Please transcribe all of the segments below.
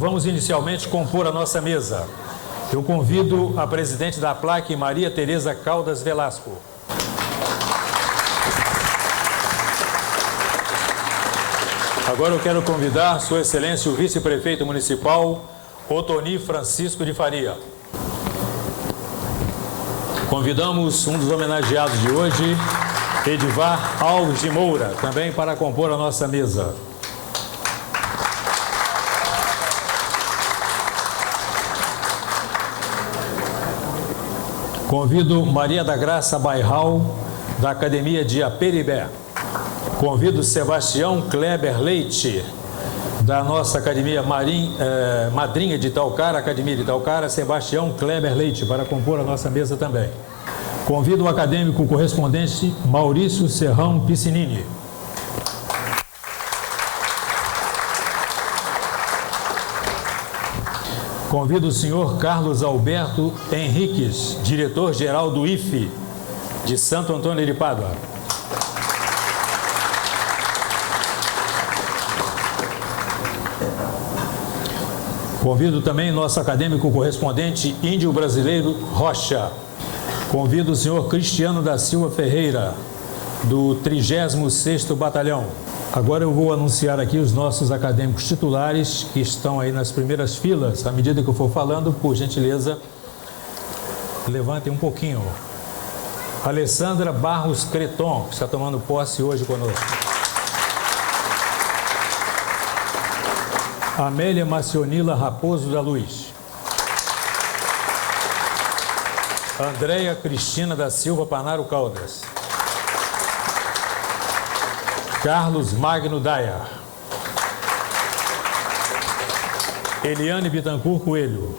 vamos inicialmente compor a nossa mesa. Eu convido a presidente da APLAC, Maria Tereza Caldas Velasco. Agora eu quero convidar Sua Excelência o Vice-Prefeito Municipal, Otoni Francisco de Faria. Convidamos um dos homenageados de hoje, Edivar Alves de Moura, também para compor a nossa mesa. Convido Maria da Graça Bairral, da Academia de Aperibé. Convido Sebastião Kleber Leite, da nossa Academia Madrinha de Itaocara, Academia de Itaocara, Sebastião Kleber Leite, para compor a nossa mesa também. Convido o acadêmico correspondente Maurício Serrão Piscinini. Convido o senhor Carlos Alberto Henriques, diretor-geral do IFE, de Santo Antônio de Pádua. Convido também nosso acadêmico correspondente índio brasileiro Rocha. Convido o senhor Cristiano da Silva Ferreira, do 36º Batalhão. Agora eu vou anunciar aqui os nossos acadêmicos titulares que estão aí nas primeiras filas. À medida que eu for falando, por gentileza, levantem um pouquinho. Alessandra Barros Creton, que está tomando posse hoje conosco. Amélia Macionila Raposo da Luz. Andréia Cristina da Silva Panaro Caldas. Carlos Magno Daia. Eliane Bittencourt Coelho.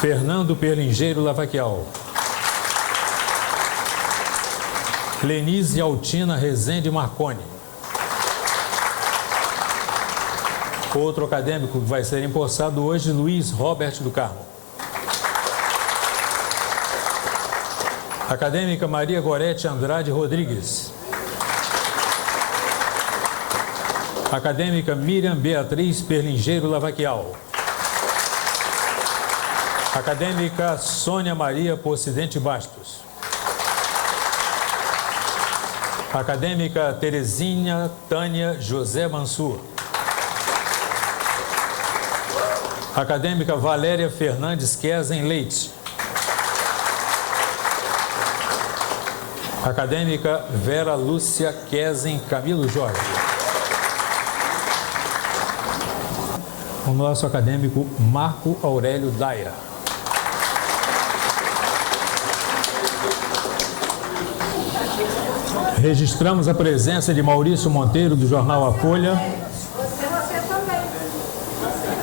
Fernando Perlingeiro Lavaquial. Lenise Altina Rezende Marconi. Outro acadêmico que vai ser empossado hoje, Luiz Robert do Carmo. Acadêmica Maria Gorete Andrade Rodrigues. Acadêmica Miriam Beatriz Perlingeiro Lavaquial. Acadêmica Sônia Maria Pocidente Bastos. Acadêmica Terezinha Tânia José Mansur. Acadêmica Valéria Fernandes Kesen Leite. Acadêmica Vera Lúcia Kesen Camilo Jorge. O nosso acadêmico Marco Aurélio Daia. Registramos a presença de Maurício Monteiro, do jornal A Folha.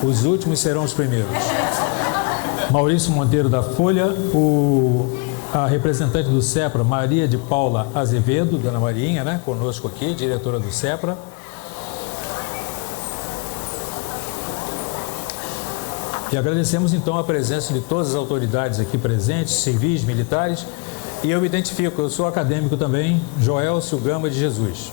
Os últimos serão os primeiros. Maurício Monteiro da Folha, a representante do SEPRA, Maria de Paula Azevedo, Dona Marinha, né, conosco aqui, diretora do SEPRA. E agradecemos então a presença de todas as autoridades aqui presentes, civis, militares, e eu me identifico, eu sou acadêmico também, Joelcio Gama de Jesus.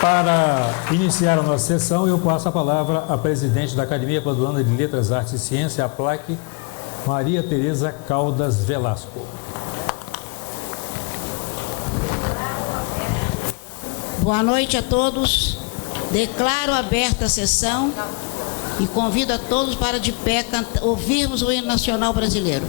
Para iniciar a nossa sessão, eu passo a palavra à presidente da Academia Paduana de Letras, Artes e Ciência, a APLAC, Maria Tereza Caldas Velasco. Boa noite a todos. Declaro aberta a sessão e convido a todos para de pé ouvirmos o hino nacional brasileiro.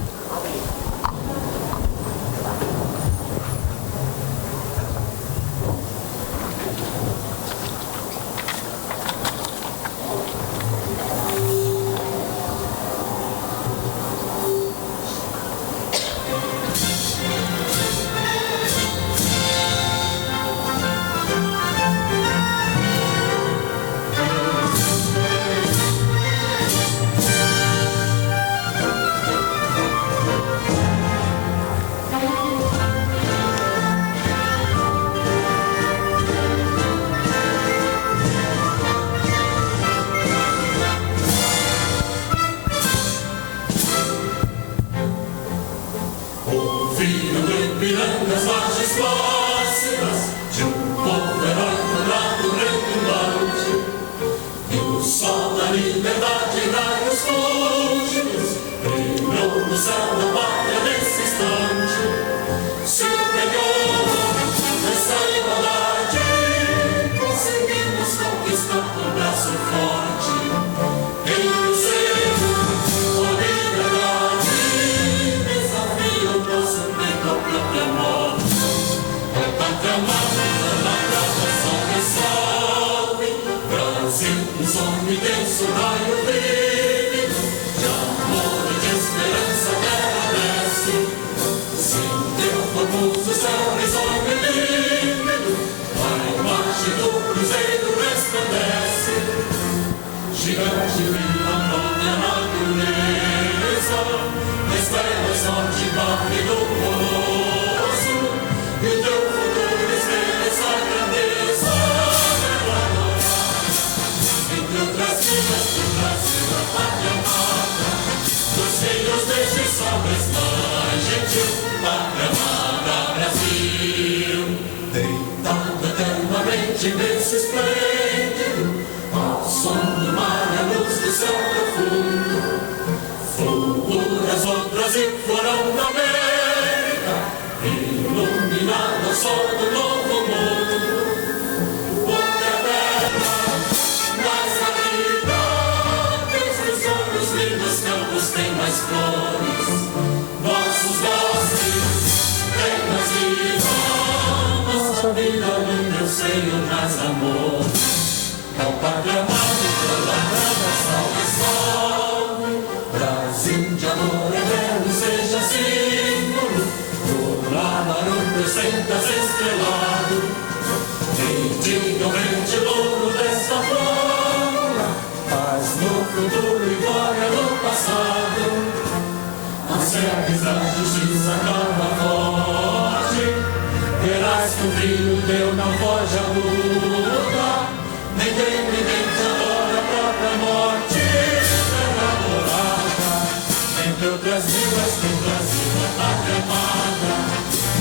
Ouvindo pirangas, margens plácidas de um povo heróico da Clarão da América, iluminado ao sol do novo mundo. Outra terra, mais a vida, Deus dos olhos lindos campos tem mais flores. Nossos bosques têm mais vida, nossa vida no meu seio mais amor. Ao Padre amado, prolongada, salve, salve. Brasil de amor eterno, seja símbolo do Lamarão 300 estrelado. Indignamente louro desta flora, paz no futuro e glória no passado. Consegues a justiça acaba forte, verás que o brilho teu não foge à luta. Nem dependente adora a própria morte, terra morada. Entre outras vilas do Brasil, a pátria amada.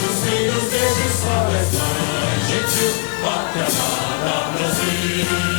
Nos rios desde sol és mãe gentil, pátria amada, Brasil.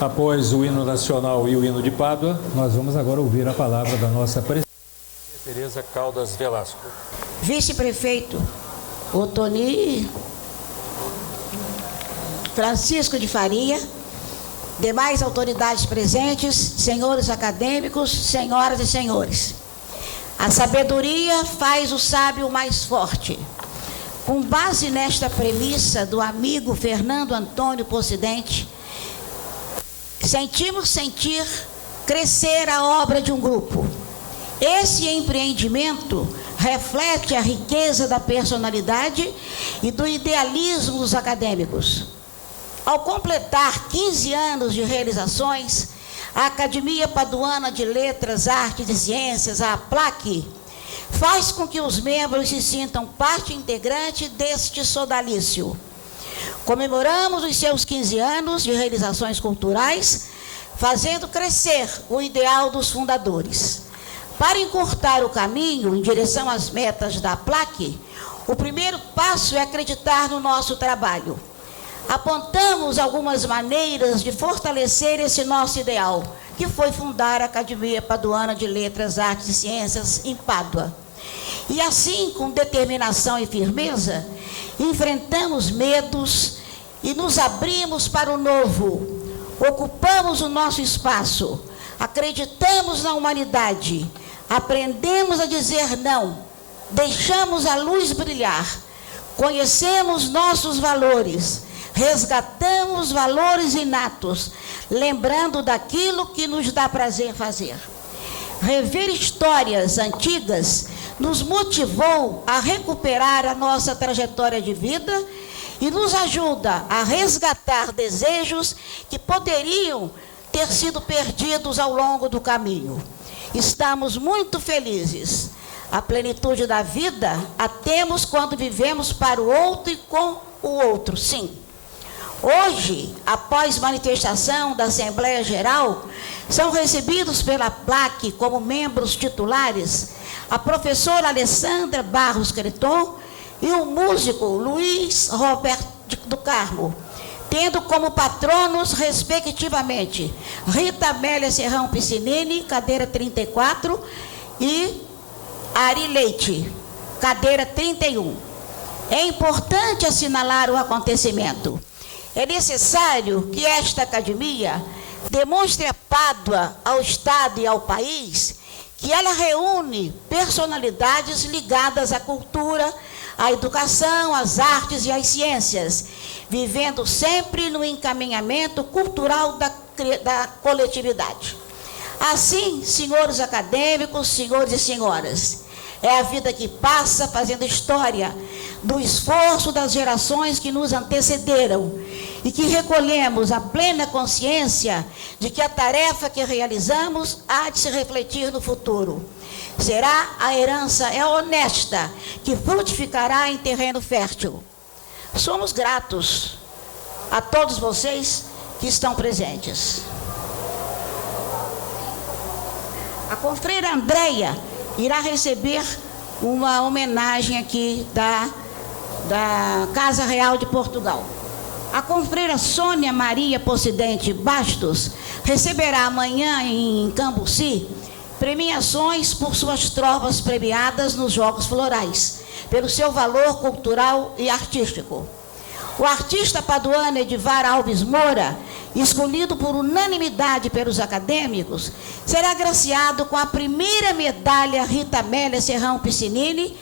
Após o hino nacional e o hino de Pádua, nós vamos agora ouvir a palavra da nossa presidente, Tereza Caldas Velasco. Vice-prefeito Otoni Francisco de Faria, demais autoridades presentes, senhores acadêmicos, senhoras e senhores. A sabedoria faz o sábio mais forte. Com base nesta premissa do amigo Fernando Antônio Possidente, sentir crescer a obra de um grupo. Esse empreendimento reflete a riqueza da personalidade e do idealismo dos acadêmicos. Ao completar 15 anos de realizações, a Academia Paduana de Letras, Artes e Ciências, a APLAC, faz com que os membros se sintam parte integrante deste sodalício. Comemoramos os seus 15 anos de realizações culturais, fazendo crescer o ideal dos fundadores. Para encurtar o caminho em direção às metas da APLAC, o primeiro passo é acreditar no nosso trabalho. Apontamos algumas maneiras de fortalecer esse nosso ideal, que foi fundar a Academia Paduana de Letras, Artes e Ciências em Pádua. E assim, com determinação e firmeza, enfrentamos medos e nos abrimos para o novo. Ocupamos o nosso espaço, acreditamos na humanidade, aprendemos a dizer não, deixamos a luz brilhar, conhecemos nossos valores, resgatamos valores inatos, lembrando daquilo que nos dá prazer fazer. Rever histórias antigas nos motivou a recuperar a nossa trajetória de vida e nos ajuda a resgatar desejos que poderiam ter sido perdidos ao longo do caminho. Estamos muito felizes. A plenitude da vida a temos quando vivemos para o outro e com o outro, sim. Hoje, após manifestação da Assembleia Geral, são recebidos pela PLAC como membros titulares a professora Alessandra Barros Creton e o músico Luiz Roberto do Carmo, tendo como patronos, respectivamente, Rita Amélia Serrão Piscinini, cadeira 34, e Ari Leite, cadeira 31. É importante assinalar o acontecimento. É necessário que esta academia demonstre a Pádua ao Estado e ao país que ela reúne personalidades ligadas à cultura, à educação, às artes e às ciências, vivendo sempre no encaminhamento cultural da coletividade. Assim, senhores acadêmicos, senhores e senhoras, é a vida que passa fazendo história do esforço das gerações que nos antecederam e que recolhemos a plena consciência de que a tarefa que realizamos há de se refletir no futuro. Será a herança honesta que frutificará em terreno fértil. Somos gratos a todos vocês que estão presentes. A confreira Andréia irá receber uma homenagem aqui da Casa Real de Portugal. A confreira Sônia Maria Pocidente Bastos receberá amanhã em Cambuci premiações por suas trovas premiadas nos Jogos Florais, pelo seu valor cultural e artístico. O artista paduano Edivar Alves Moura, escolhido por unanimidade pelos acadêmicos, será agraciado com a primeira medalha Rita Amélia Serrão Piscinini,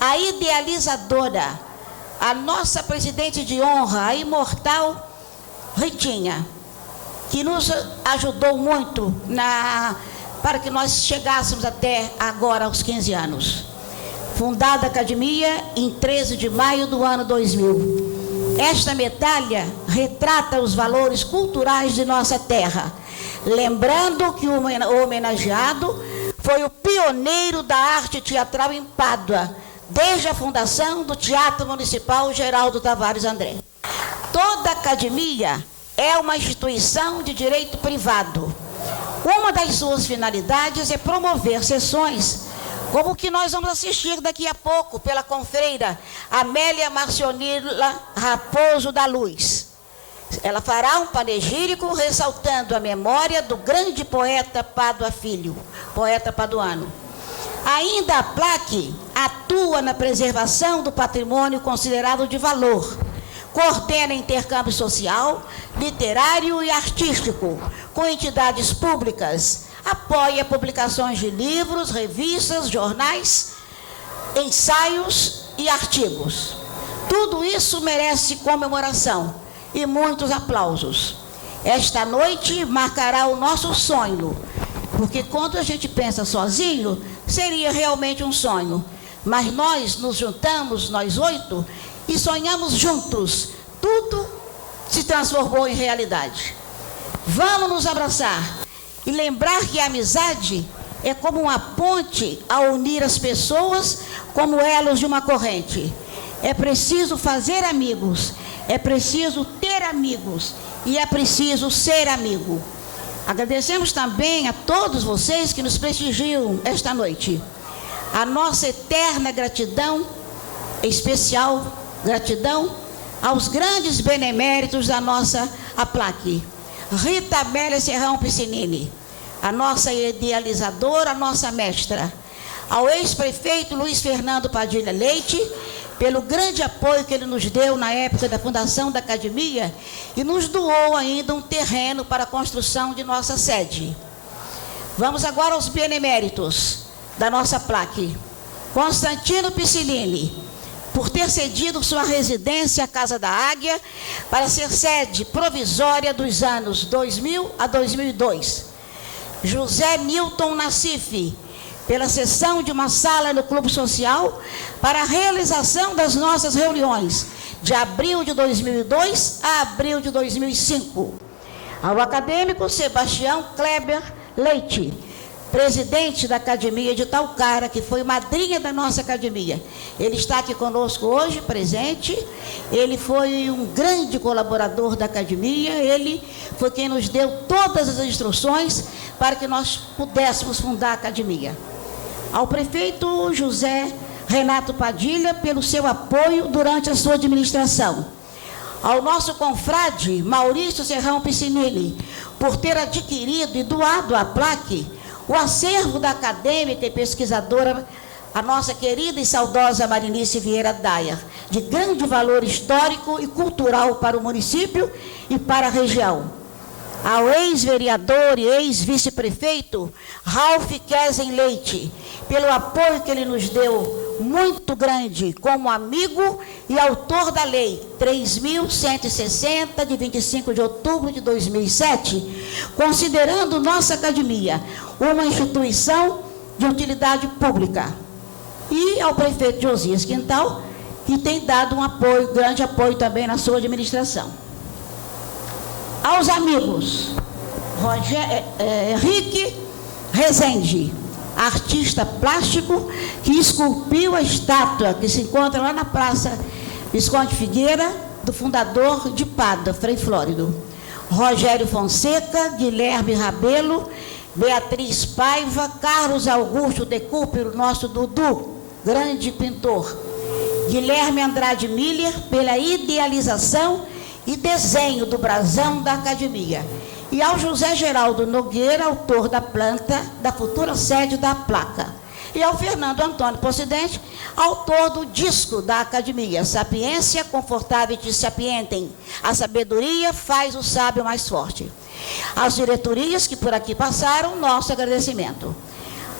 a idealizadora, a nossa presidente de honra, a imortal Ritinha, que nos ajudou muito para que nós chegássemos até agora aos 15 anos. Fundada a academia em 13 de maio do ano 2000. Esta medalha retrata os valores culturais de nossa terra, lembrando que o homenageado foi o pioneiro da arte teatral em Pádua, desde a fundação do Teatro Municipal Geraldo Tavares André. Toda academia é uma instituição de direito privado. Uma das suas finalidades é promover sessões como o que nós vamos assistir daqui a pouco pela confreira Amélia Marcionila Raposo da Luz. Ela fará um panegírico ressaltando a memória do grande poeta Pádua Filho, poeta paduano. Ainda a PLAC atua na preservação do patrimônio considerado de valor, coordena intercâmbio social, literário e artístico com entidades públicas, apoia publicações de livros, revistas, jornais, ensaios e artigos. Tudo isso merece comemoração e muitos aplausos. Esta noite marcará o nosso sonho, porque quando a gente pensa sozinho, seria realmente um sonho. Mas nós nos juntamos, nós 8, e sonhamos juntos. Tudo se transformou em realidade. Vamos nos abraçar e lembrar que a amizade é como uma ponte a unir as pessoas como elos de uma corrente. É preciso fazer amigos, é preciso ter amigos e é preciso ser amigo. Agradecemos também a todos vocês que nos prestigiam esta noite. A nossa eterna gratidão, especial gratidão, aos grandes beneméritos da nossa APLAC. Rita Amélia Serrão Piscinini, a nossa idealizadora, a nossa mestra. Ao ex-prefeito Luiz Fernando Padilha Leite, pelo grande apoio que ele nos deu na época da fundação da academia e nos doou ainda um terreno para a construção de nossa sede. Vamos agora aos beneméritos da nossa placa. Constantino Piscinini, por ter cedido sua residência à Casa da Águia para ser sede provisória dos anos 2000 a 2002. José Newton Nassif, pela cessão de uma sala no Clube Social para a realização das nossas reuniões, de abril de 2002 a abril de 2005. Ao acadêmico Sebastião Kleber Leite, presidente da Academia de Talcara, que foi madrinha da nossa academia. Ele está aqui conosco hoje, presente. Ele foi um grande colaborador da academia. Ele foi quem nos deu todas as instruções para que nós pudéssemos fundar a academia. Ao prefeito José Renato Padilha, pelo seu apoio durante a sua administração. Ao nosso confrade Maurício Serrão Piscinini, por ter adquirido e doado à Plaque o acervo da acadêmica e pesquisadora, a nossa querida e saudosa Marinice Vieira Daia, de grande valor histórico e cultural para o município e para a região. Ao ex-vereador e ex-vice-prefeito Ralph Kesen Leite, pelo apoio que ele nos deu muito grande como amigo e autor da Lei 3.160, de 25 de outubro de 2007, considerando nossa academia uma instituição de utilidade pública. E ao prefeito Josias Quintal, que tem dado um apoio, grande apoio também na sua administração. Aos amigos Henrique Rezende, artista plástico que esculpiu a estátua que se encontra lá na Praça Visconde Figueira, do fundador de Pada, Frei Flórido. Rogério Fonseca, Guilherme Rabelo, Beatriz Paiva, Carlos Augusto de Cúpero, nosso Dudu, grande pintor. Guilherme Andrade Miller, pela idealização e desenho do brasão da academia. E ao José Geraldo Nogueira, autor da planta da futura sede da placa. E ao Fernando Antônio Possidente, autor do disco da academia, Sapiência, Confortável e Sapientem. A sabedoria faz o sábio mais forte. Às diretorias que por aqui passaram, nosso agradecimento.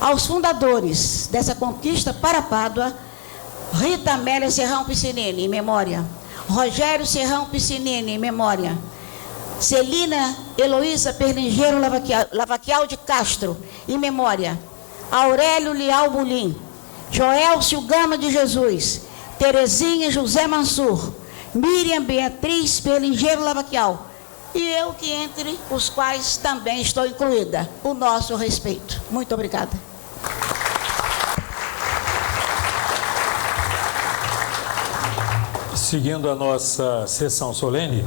Aos fundadores dessa conquista para Pádua, Rita Amélia Serrão Piscinini, em memória. Rogério Serrão Piscinini, em memória. Celina Heloísa Perlingeiro Lavaquial de Castro, em memória. Aurélio Leal Bulim, Joelcio Gama de Jesus, Terezinha José Mansur, Miriam Beatriz Perlingeiro Lavaquial, e eu que entre os quais também estou incluída, o nosso respeito. Muito obrigada. Seguindo a nossa sessão solene,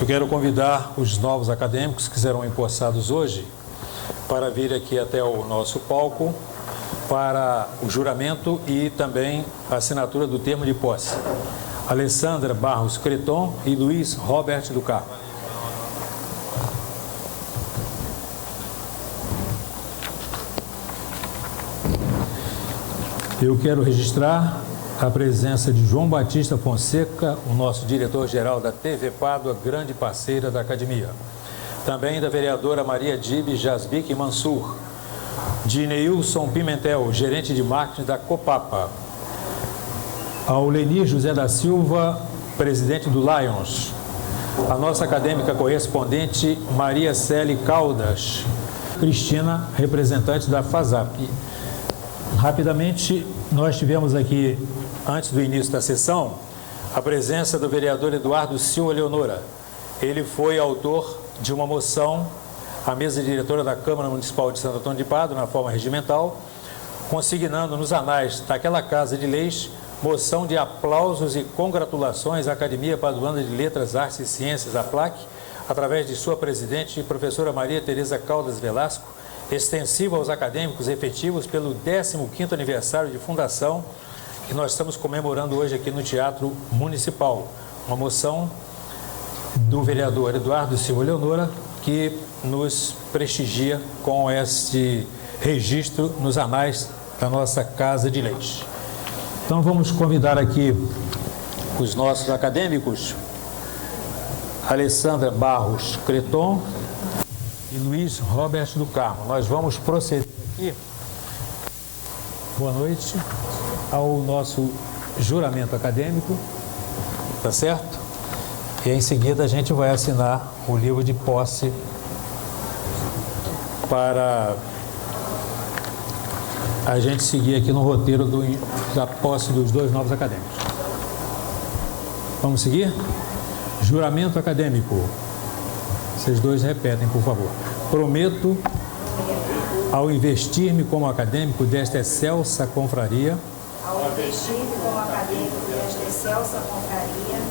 eu quero convidar os novos acadêmicos que serão empossados hoje para vir aqui até o nosso palco para o juramento e também a assinatura do termo de posse. Alessandra Barros Creton e Luiz Robert do Carmo. Eu quero registrar a presença de João Batista Fonseca, o nosso diretor-geral da TV Pádua, grande parceira da academia. Também da vereadora Maria Dibe Jasbique Mansur, de Neilson Pimentel, gerente de marketing da Copapa. Ao Lenir José da Silva, presidente do Lions. A nossa acadêmica correspondente Maria Célia Caldas. Cristina, representante da FASAP. Rapidamente, nós tivemos aqui, antes do início da sessão, a presença do vereador Eduardo Silva Leonora. Ele foi autor de uma moção à mesa diretora da Câmara Municipal de Santo Antônio de Pádua, na forma regimental, consignando nos anais daquela Casa de Leis moção de aplausos e congratulações à Academia Paduana de Letras, Artes e Ciências, a Plaque, através de sua presidente, professora Maria Tereza Caldas Velasco, extensiva aos acadêmicos efetivos pelo 15º aniversário de fundação, que nós estamos comemorando hoje aqui no Teatro Municipal. Uma moção do vereador Eduardo Silva Leonora, que nos prestigia com este registro nos anais da nossa Casa de Leis. Então vamos convidar aqui os nossos acadêmicos, Alessandra Barros Creton e Luiz Robert do Carmo. Nós vamos proceder aqui, boa noite, ao nosso juramento acadêmico, tá certo? E em seguida a gente vai assinar o livro de posse para a gente seguir aqui no roteiro da posse dos dois novos acadêmicos. Vamos seguir? Juramento acadêmico. Vocês dois repetem, por favor. Prometo ao investir-me como acadêmico desta excelsa confraria,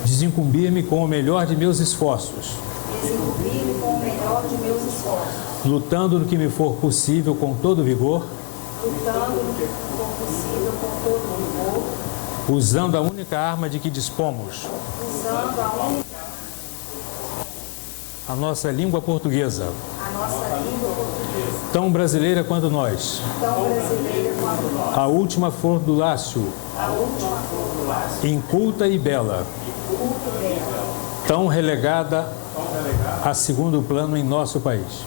desincumbir-me com o melhor de meus esforços, lutando no que me for possível com todo vigor, usando a única arma de que dispomos, a nossa língua portuguesa, tão brasileira quanto nós, a última flor do lácio, inculta e bela, tão relegada a segundo plano em nosso país.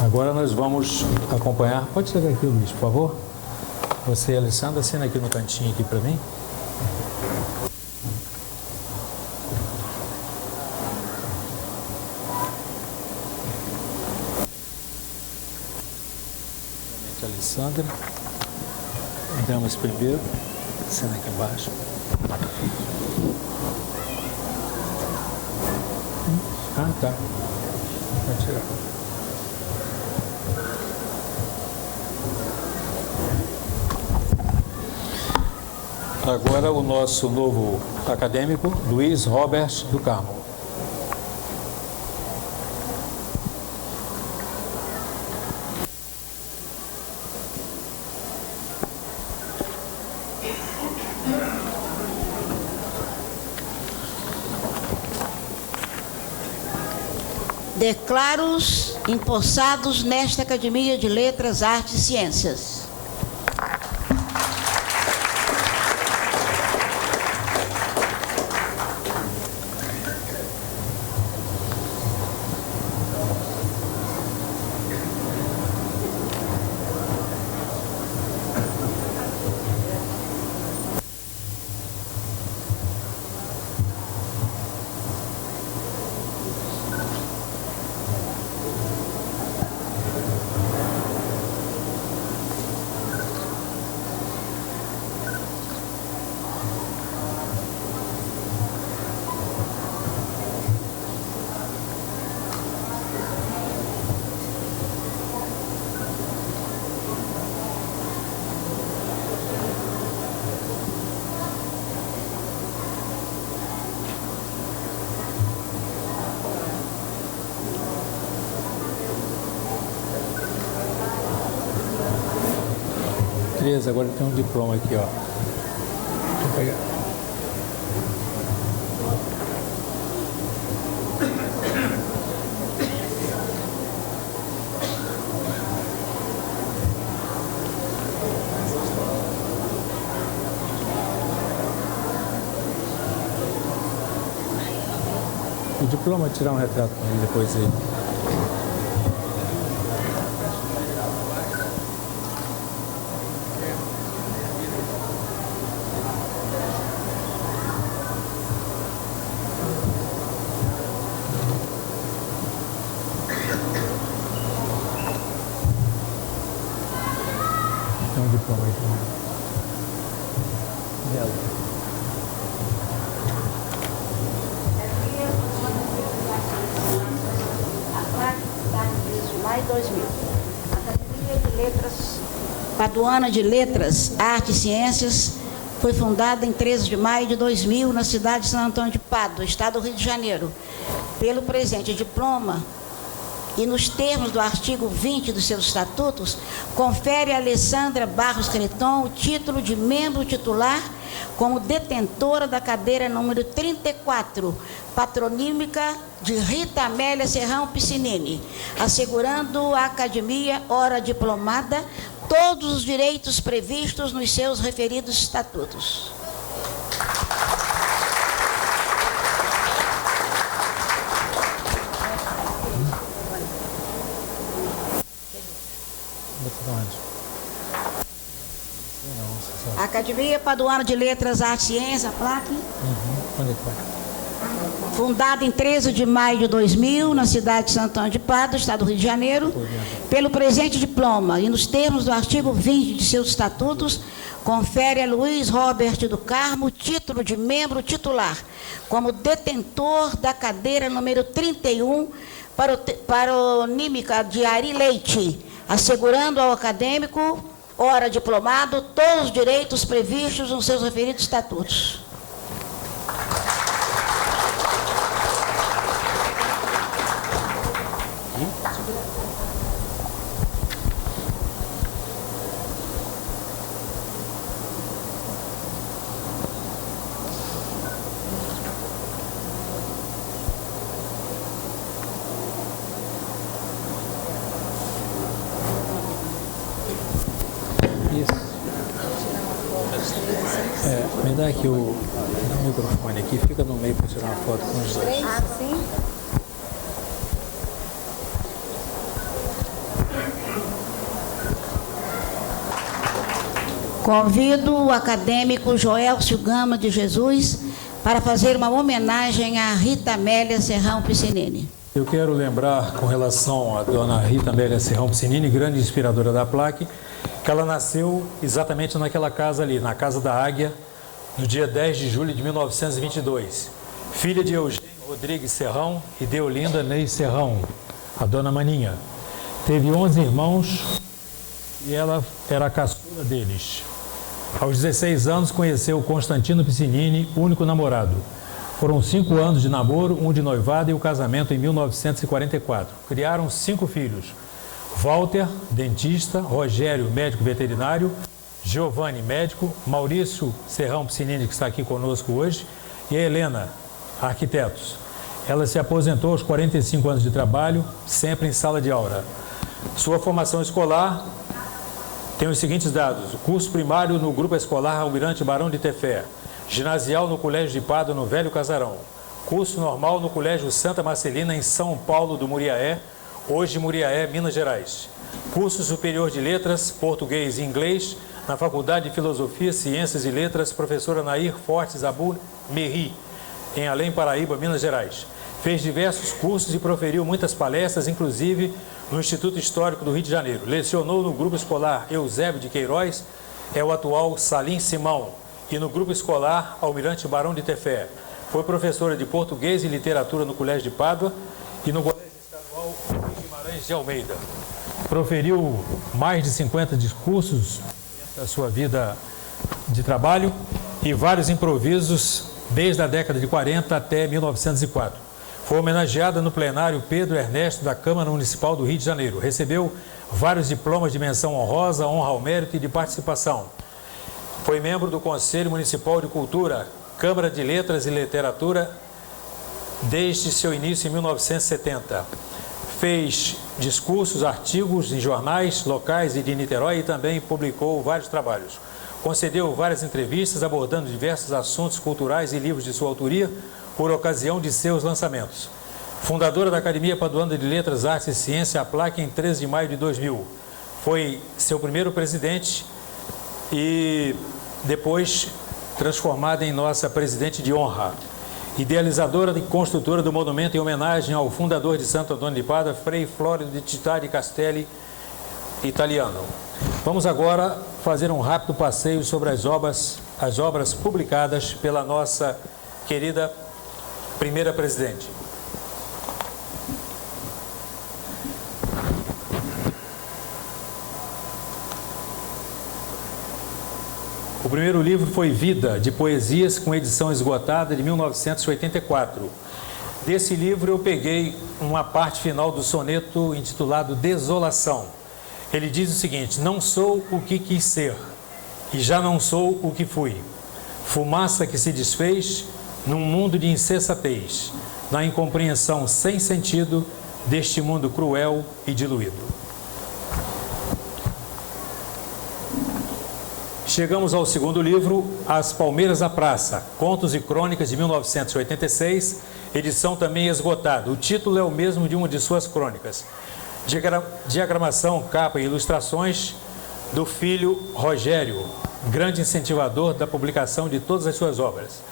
Agora nós vamos acompanhar. Pode chegar aqui, Luiz, por favor? Você e a Alessandra, assina aqui no cantinho aqui para mim. Alessandra, damas primeiro, assina aqui embaixo. Ah, tá. Pode tirar. Agora o nosso novo acadêmico, Luiz Robert do Carmo. Declaro-os empossados nesta Academia de Letras, Artes e Ciências. Beleza, agora tem um diploma aqui, ó. Deixa eu pegar. O diploma, tirar um retrato com ele depois aí. Tem um diploma aí também. Belo. Maio de 2000. Academia de Letras, Paduana de Letras, Artes e Ciências, foi fundada em 13 de maio de 2000, na cidade de Santo Antônio de Pádua, estado do Rio de Janeiro, pelo presente diploma e nos termos do artigo 20 dos seus estatutos, confere a Alessandra Barros Creton o título de membro titular como detentora da cadeira número 34, patronímica de Rita Amélia Serrão Piscinini, assegurando à Academia, ora diplomada, todos os direitos previstos nos seus referidos estatutos. Academia Paduana de Letras, Artes e Ciências, a placa. Onde é que vai? Fundado em 13 de maio de 2000, na cidade de Santo Antônio de Pádua, estado do Rio de Janeiro, pelo presente diploma e nos termos do artigo 20 de seus estatutos, confere a Luiz Robert do Carmo título de membro titular, como detentor da cadeira número 31, paronímica de Ari Leite, assegurando ao acadêmico, ora diplomado, todos os direitos previstos nos seus referidos estatutos. Me dá aqui o microfone aqui, fica no meio para tirar uma foto com os dois. Ah, sim. Convido o acadêmico Joelcio Gama de Jesus para fazer uma homenagem a Rita Amélia Serrão Piscinini. Eu quero lembrar, com relação à dona Rita Amélia Serrão Piscinini, grande inspiradora da plaque, que ela nasceu exatamente naquela casa ali, na Casa da Águia, no dia 10 de julho de 1922. Filha de Eugênio Rodrigues Serrão e de Olinda Ney Serrão, a dona Maninha. Teve 11 irmãos e ela era a caçula deles. Aos 16 anos, conheceu Constantino Piscinini, único namorado. Foram 5 anos de namoro, 1 de noivado e o casamento em 1944. Criaram 5 filhos. Walter, dentista, Rogério, médico veterinário, Giovanni, médico, Maurício Serrão Piscinini, que está aqui conosco hoje, e a Helena, arquitetos. Ela se aposentou aos 45 anos de trabalho, sempre em sala de aula. Sua formação escolar tem os seguintes dados: o curso primário no Grupo Escolar Almirante Barão de Tefé, ginasial no Colégio de Pádua, no Velho Casarão, curso normal no Colégio Santa Marcelina, em São Paulo do Muriaé, hoje Muriaé, Minas Gerais. Curso superior de letras, português e inglês, na Faculdade de Filosofia, Ciências e Letras, professora Nair Fortes Abu Merri, em Além Paraíba, Minas Gerais. Fez diversos cursos e proferiu muitas palestras, inclusive no Instituto Histórico do Rio de Janeiro. Lecionou no Grupo Escolar Eusébio de Queiroz, é o atual Salim Simão, e no Grupo Escolar Almirante Barão de Tefé. Foi professora de Português e Literatura no Colégio de Pádua e no Colégio Estadual Guimarães de Almeida. Proferiu mais de 50 discursos da sua vida de trabalho e vários improvisos desde a década de 40 até 1904. Foi homenageada no plenário Pedro Ernesto da Câmara Municipal do Rio de Janeiro. Recebeu vários diplomas de menção honrosa, honra ao mérito e de participação. Foi membro do Conselho Municipal de Cultura, Câmara de Letras e Literatura desde seu início em 1970. Fez discursos, artigos em jornais locais e de Niterói e também publicou vários trabalhos. Concedeu várias entrevistas abordando diversos assuntos culturais e livros de sua autoria por ocasião de seus lançamentos. Fundadora da Academia Paduana de Letras, Artes e Ciência, a placa em 13 de maio de 2000. Foi seu primeiro presidente e depois transformada em nossa presidente de honra. Idealizadora e construtora do monumento em homenagem ao fundador de Santo Antônio de Pádua, Frei Flórido de Titari Castelli, italiano. Vamos agora fazer um rápido passeio sobre as obras publicadas pela nossa querida primeira presidente. O primeiro livro foi Vida, de Poesias, com edição esgotada de 1984. Desse livro eu peguei uma parte final do soneto intitulado Desolação. Ele diz o seguinte: não sou o que quis ser, e já não sou o que fui. Fumaça que se desfez num mundo de insensatez, na incompreensão sem sentido deste mundo cruel e diluído. Chegamos ao segundo livro, As Palmeiras da Praça, Contos e Crônicas de 1986, edição também esgotada. O título é o mesmo de uma de suas crônicas. Diagramação, capa e ilustrações do filho Rogério, grande incentivador da publicação de todas as suas obras.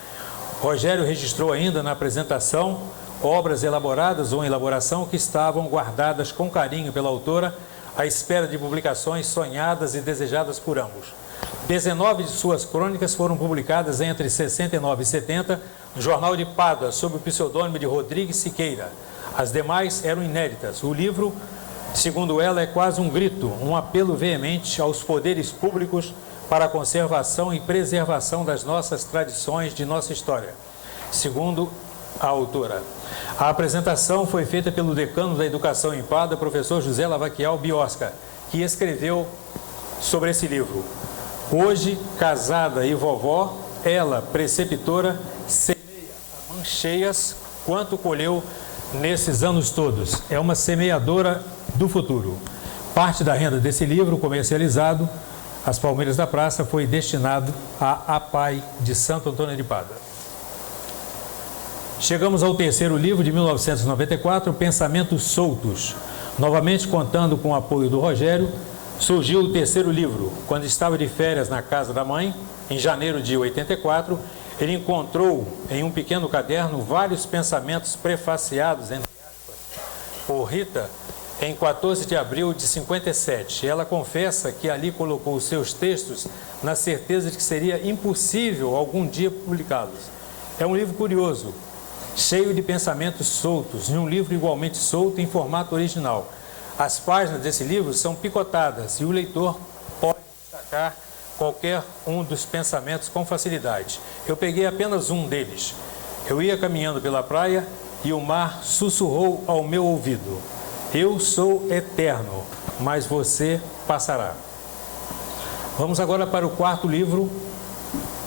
Rogério registrou ainda na apresentação obras elaboradas ou em elaboração que estavam guardadas com carinho pela autora à espera de publicações sonhadas e desejadas por ambos. 19 de suas crônicas foram publicadas entre 69 e 70 no Jornal de Pádua, sob o pseudônimo de Rodrigues Siqueira. As demais eram inéditas. O livro, segundo ela, é quase um grito, um apelo veemente aos poderes públicos para a conservação e preservação das nossas tradições, de nossa história, segundo a autora. A apresentação foi feita pelo decano da Educação em Pádua, professor José Lavaquial Biosca, que escreveu sobre esse livro. Hoje, casada e vovó, ela, preceptora, semeia a mãos cheias quanto colheu nesses anos todos. É uma semeadora do futuro. Parte da renda desse livro comercializado, As Palmeiras da Praça, foi destinado à APAI de Santo Antônio de Pádua. Chegamos ao terceiro livro de 1994, Pensamentos Soltos. Novamente contando com o apoio do Rogério, surgiu o terceiro livro. Quando estava de férias na casa da mãe, em janeiro de 84, ele encontrou em um pequeno caderno vários pensamentos prefaciados, entre aspas, por Rita, em 14 de abril de 57. Ela confessa que ali colocou os seus textos na certeza de que seria impossível algum dia publicá-los. É um livro curioso, cheio de pensamentos soltos, em um livro igualmente solto em formato original. As páginas desse livro são picotadas e o leitor pode destacar qualquer um dos pensamentos com facilidade. Eu peguei apenas um deles. Eu ia caminhando pela praia e o mar sussurrou ao meu ouvido: eu sou eterno, mas você passará. Vamos agora para o quarto livro,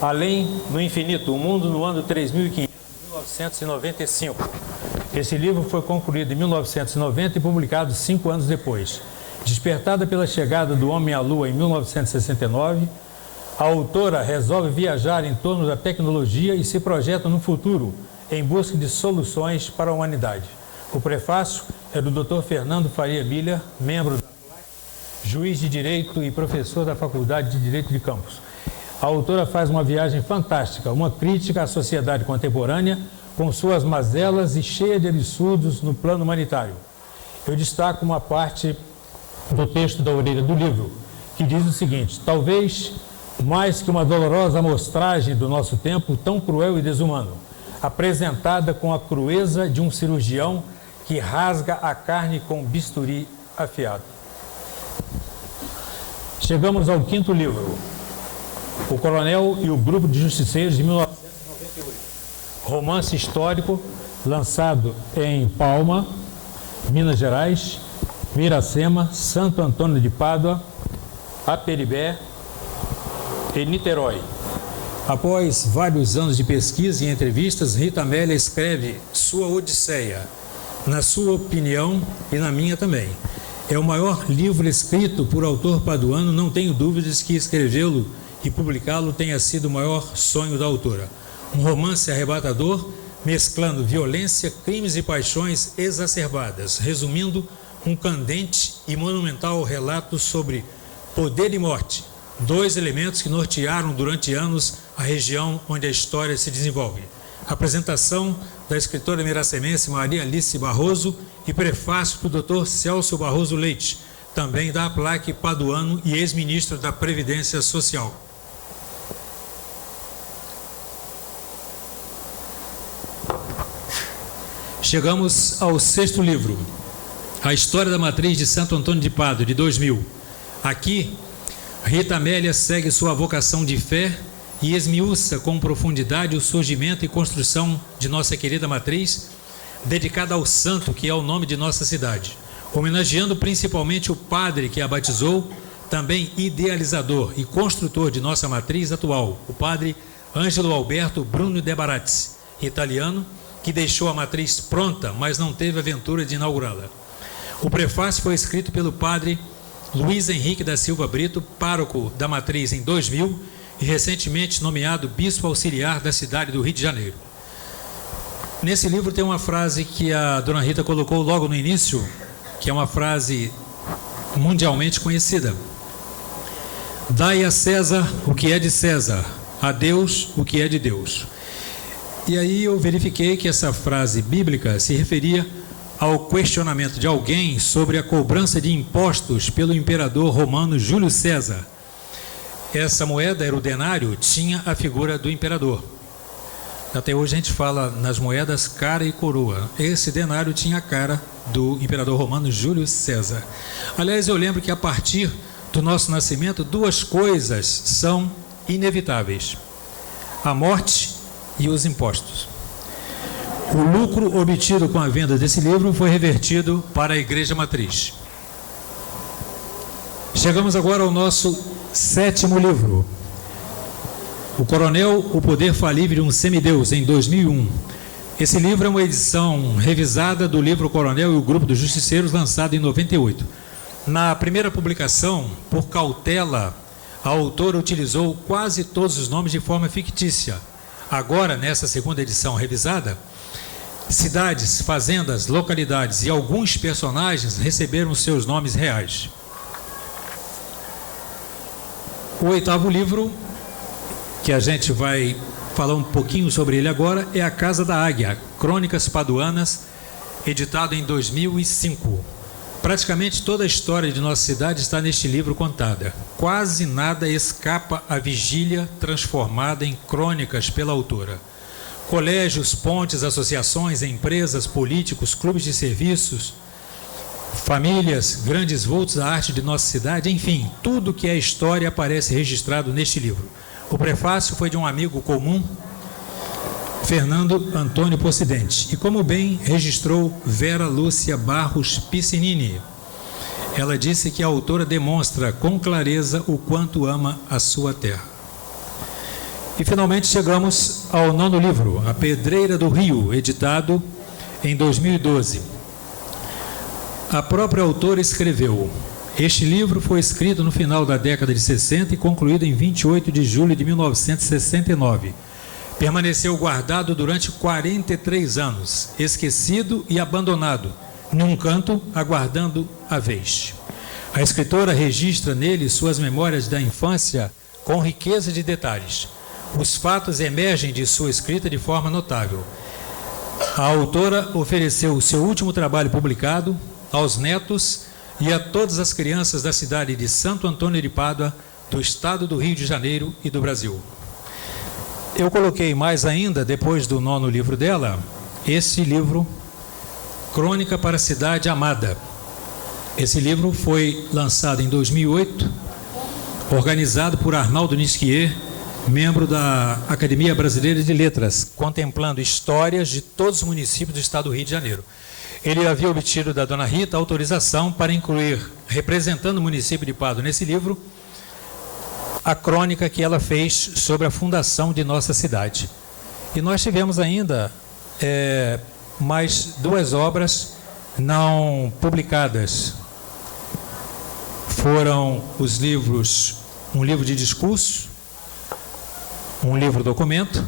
Além no Infinito, o Mundo no Ano 3500, 1995. Esse livro foi concluído em 1990 e publicado 5 anos depois. Despertada pela chegada do homem à Lua em 1969, a autora resolve viajar em torno da tecnologia e se projeta no futuro em busca de soluções para a humanidade. O prefácio é do Dr. Fernando Faria Miller, membro da PLAC, juiz de Direito e professor da Faculdade de Direito de Campos. A autora faz uma viagem fantástica, uma crítica à sociedade contemporânea, com suas mazelas e cheia de absurdos no plano humanitário. Eu destaco uma parte do texto da orelha do livro, que diz o seguinte: talvez mais que uma dolorosa amostragem do nosso tempo, tão cruel e desumano, apresentada com a crueza de um cirurgião que rasga a carne com bisturi afiado. Chegamos ao quinto livro, O Coronel e o Grupo de Justiceiros, de 1998. Romance histórico, lançado em Palma, Minas Gerais, Miracema, Santo Antônio de Pádua, Aperibé e Niterói. Após vários anos de pesquisa e entrevistas, Rita Amélia escreve sua Odisseia, na sua opinião e na minha também. É o maior livro escrito por autor paduano, não tenho dúvidas que escrevê-lo e publicá-lo tenha sido o maior sonho da autora. Um romance arrebatador, mesclando violência, crimes e paixões exacerbadas, resumindo um candente e monumental relato sobre poder e morte, dois elementos que nortearam durante anos a região onde a história se desenvolve. Apresentação da escritora miracemense Maria Alice Barroso e prefácio do Dr. Celso Barroso Leite, também da APLAC paduano e ex-ministro da Previdência Social. Chegamos ao sexto livro, A História da Matriz de Santo Antônio de Pádua, de 2000. Aqui, Rita Amélia segue sua vocação de fé e esmiuça com profundidade o surgimento e construção de nossa querida matriz, dedicada ao santo que é o nome de nossa cidade, homenageando principalmente o padre que a batizou, também idealizador e construtor de nossa matriz atual, o padre Ângelo Alberto Bruno de Barazzi, italiano, que deixou a matriz pronta, mas não teve a ventura de inaugurá-la. O prefácio foi escrito pelo padre Luiz Henrique da Silva Brito, pároco da matriz em 2000 e recentemente nomeado bispo auxiliar da cidade do Rio de Janeiro. Nesse livro tem uma frase que a dona Rita colocou logo no início, que é uma frase mundialmente conhecida: dai a César o que é de César, a Deus o que é de Deus. E aí eu verifiquei que essa frase bíblica se referia ao questionamento de alguém sobre a cobrança de impostos pelo imperador romano Júlio César. Essa moeda era o denário, tinha a figura do imperador. Até hoje a gente fala nas moedas cara e coroa. Esse denário tinha a cara do imperador romano Júlio César. Aliás, eu lembro que a partir do nosso nascimento, duas coisas são inevitáveis: a morte e os impostos. O lucro obtido com a venda desse livro foi revertido para a Igreja Matriz. Chegamos agora ao nosso 7º livro, O Coronel, o Poder Falível de um Semideus, em 2001. Esse livro é uma edição revisada do livro Coronel e o Grupo dos Justiceiros, lançado em 98. Na primeira publicação, por cautela, a autora utilizou quase todos os nomes de forma fictícia. Agora, nessa segunda edição revisada, cidades, fazendas, localidades e alguns personagens receberam seus nomes reais. O 8º livro, que a gente vai falar um pouquinho sobre ele agora, é A Casa da Águia, Crônicas Paduanas, editado em 2005. Praticamente toda a história de nossa cidade está neste livro contada. Quase nada escapa à vigília transformada em crônicas pela autora. Colégios, pontes, associações, empresas, políticos, clubes de serviços, famílias, grandes vultos da arte de nossa cidade, enfim, tudo que é história aparece registrado neste livro. O prefácio foi de um amigo comum, Fernando Antônio Possidente, e como bem registrou Vera Lúcia Barros Piscinini, ela disse que a autora demonstra com clareza o quanto ama a sua terra. E finalmente chegamos ao 9º livro, A Pedreira do Rio, editado em 2012. A própria autora escreveu: este livro foi escrito no final da década de 60 e concluído em 28 de julho de 1969. Permaneceu guardado durante 43 anos, esquecido e abandonado, num canto, aguardando a vez. A escritora registra nele suas memórias da infância com riqueza de detalhes. Os fatos emergem de sua escrita de forma notável. A autora ofereceu o seu último trabalho publicado aos netos e a todas as crianças da cidade de Santo Antônio de Pádua, do estado do Rio de Janeiro e do Brasil. Eu coloquei mais ainda, depois do 9º livro dela, esse livro, Crônica para a Cidade Amada. Esse livro foi lançado em 2008, organizado por Arnaldo Nisquier, membro da Academia Brasileira de Letras, contemplando histórias de todos os municípios do estado do Rio de Janeiro. Ele havia obtido da dona Rita autorização para incluir, representando o município de Pádua nesse livro, a crônica que ela fez sobre a fundação de nossa cidade. E nós tivemos ainda mais 2 obras não publicadas. Foram os livros, um livro de discurso, um livro-documento,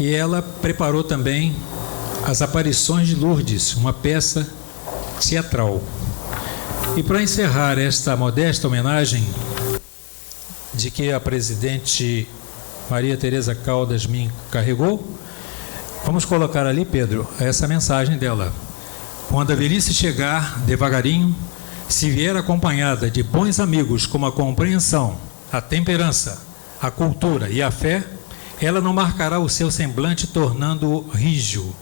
e ela preparou também As Aparições de Lourdes, uma peça teatral. E para encerrar esta modesta homenagem de que a presidente Maria Tereza Caldas me encarregou, vamos colocar ali, Pedro, essa mensagem dela. Quando a velhice chegar devagarinho, se vier acompanhada de bons amigos como a compreensão, a temperança, a cultura e a fé, ela não marcará o seu semblante tornando-o rígido.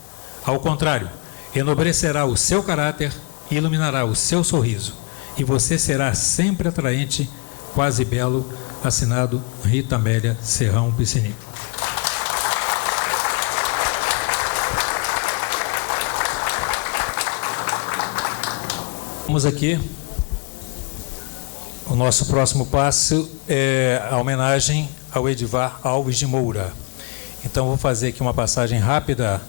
Ao contrário, enobrecerá o seu caráter e iluminará o seu sorriso. E você será sempre atraente, quase belo. Assinado Rita Amélia Serrão Piscinini. Vamos aqui. O nosso próximo passo é a homenagem ao Edivar Alves de Moura. Então, vou fazer aqui uma passagem rápida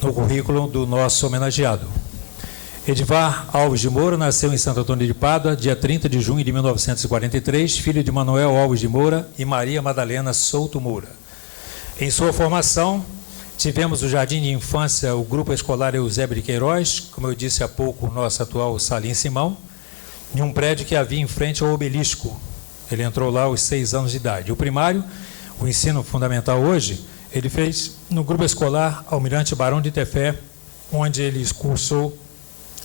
no currículo do nosso homenageado. Edivar Alves de Moura nasceu em Santo Antônio de Pádua, dia 30 de junho de 1943, filho de Manuel Alves de Moura e Maria Madalena Souto Moura. Em sua formação, tivemos o Jardim de Infância, o Grupo Escolar Eusébio de Queiroz, como eu disse há pouco, o nosso atual Salim Simão, em um prédio que havia em frente ao obelisco. Ele entrou lá aos 6 anos de idade. O primário, o ensino fundamental hoje, Ele fez no grupo escolar Almirante Barão de Tefé, onde ele cursou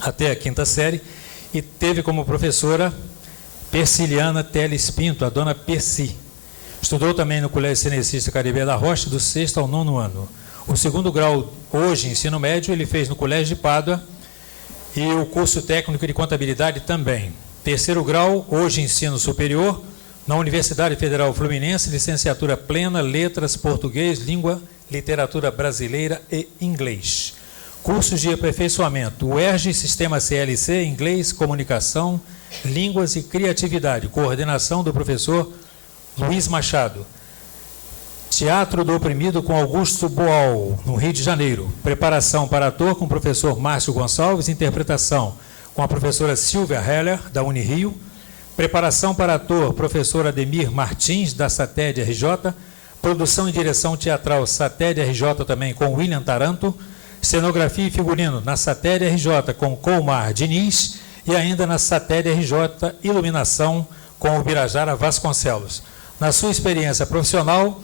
até a 5ª série, e teve como professora Persiliana Teles Pinto, a dona Persi. Estudou também no Colégio Cenecista Caribé da Rocha, do 6º ao 9º ano. O 2º grau, hoje, ensino médio, ele fez no Colégio de Pádua e o curso técnico de contabilidade também. 3º grau, hoje, ensino superior, na Universidade Federal Fluminense, licenciatura plena, letras, português, língua, literatura brasileira e inglês. Cursos de aperfeiçoamento, UERJ, Sistema CLC, inglês, comunicação, línguas e criatividade, coordenação do professor Luiz Machado. Teatro do Oprimido com Augusto Boal, no Rio de Janeiro. Preparação para ator com o professor Márcio Gonçalves, interpretação com a professora Silvia Heller, da Unirio. Preparação para ator, professor Ademir Martins, da SATED RJ. Produção e direção teatral SATED RJ também com William Taranto. Cenografia e figurino na SATED RJ com Colmar Diniz. E ainda na SATED RJ, iluminação com o Birajara Vasconcelos. Na sua experiência profissional,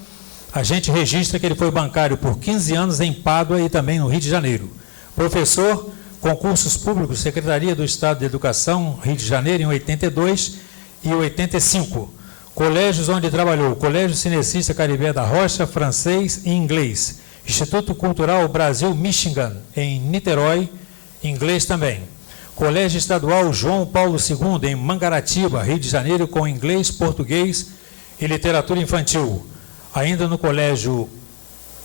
a gente registra que ele foi bancário por 15 anos em Pádua e também no Rio de Janeiro. Professor, concursos públicos, Secretaria do Estado de Educação, Rio de Janeiro, em 82 e 85. Colégios onde trabalhou: Colégio Cenecista Caribé da Rocha, francês e inglês. Instituto Cultural Brasil Michigan, em Niterói, inglês também. Colégio Estadual João Paulo II, em Mangaratiba, Rio de Janeiro, com inglês, português e literatura infantil. Ainda no colégio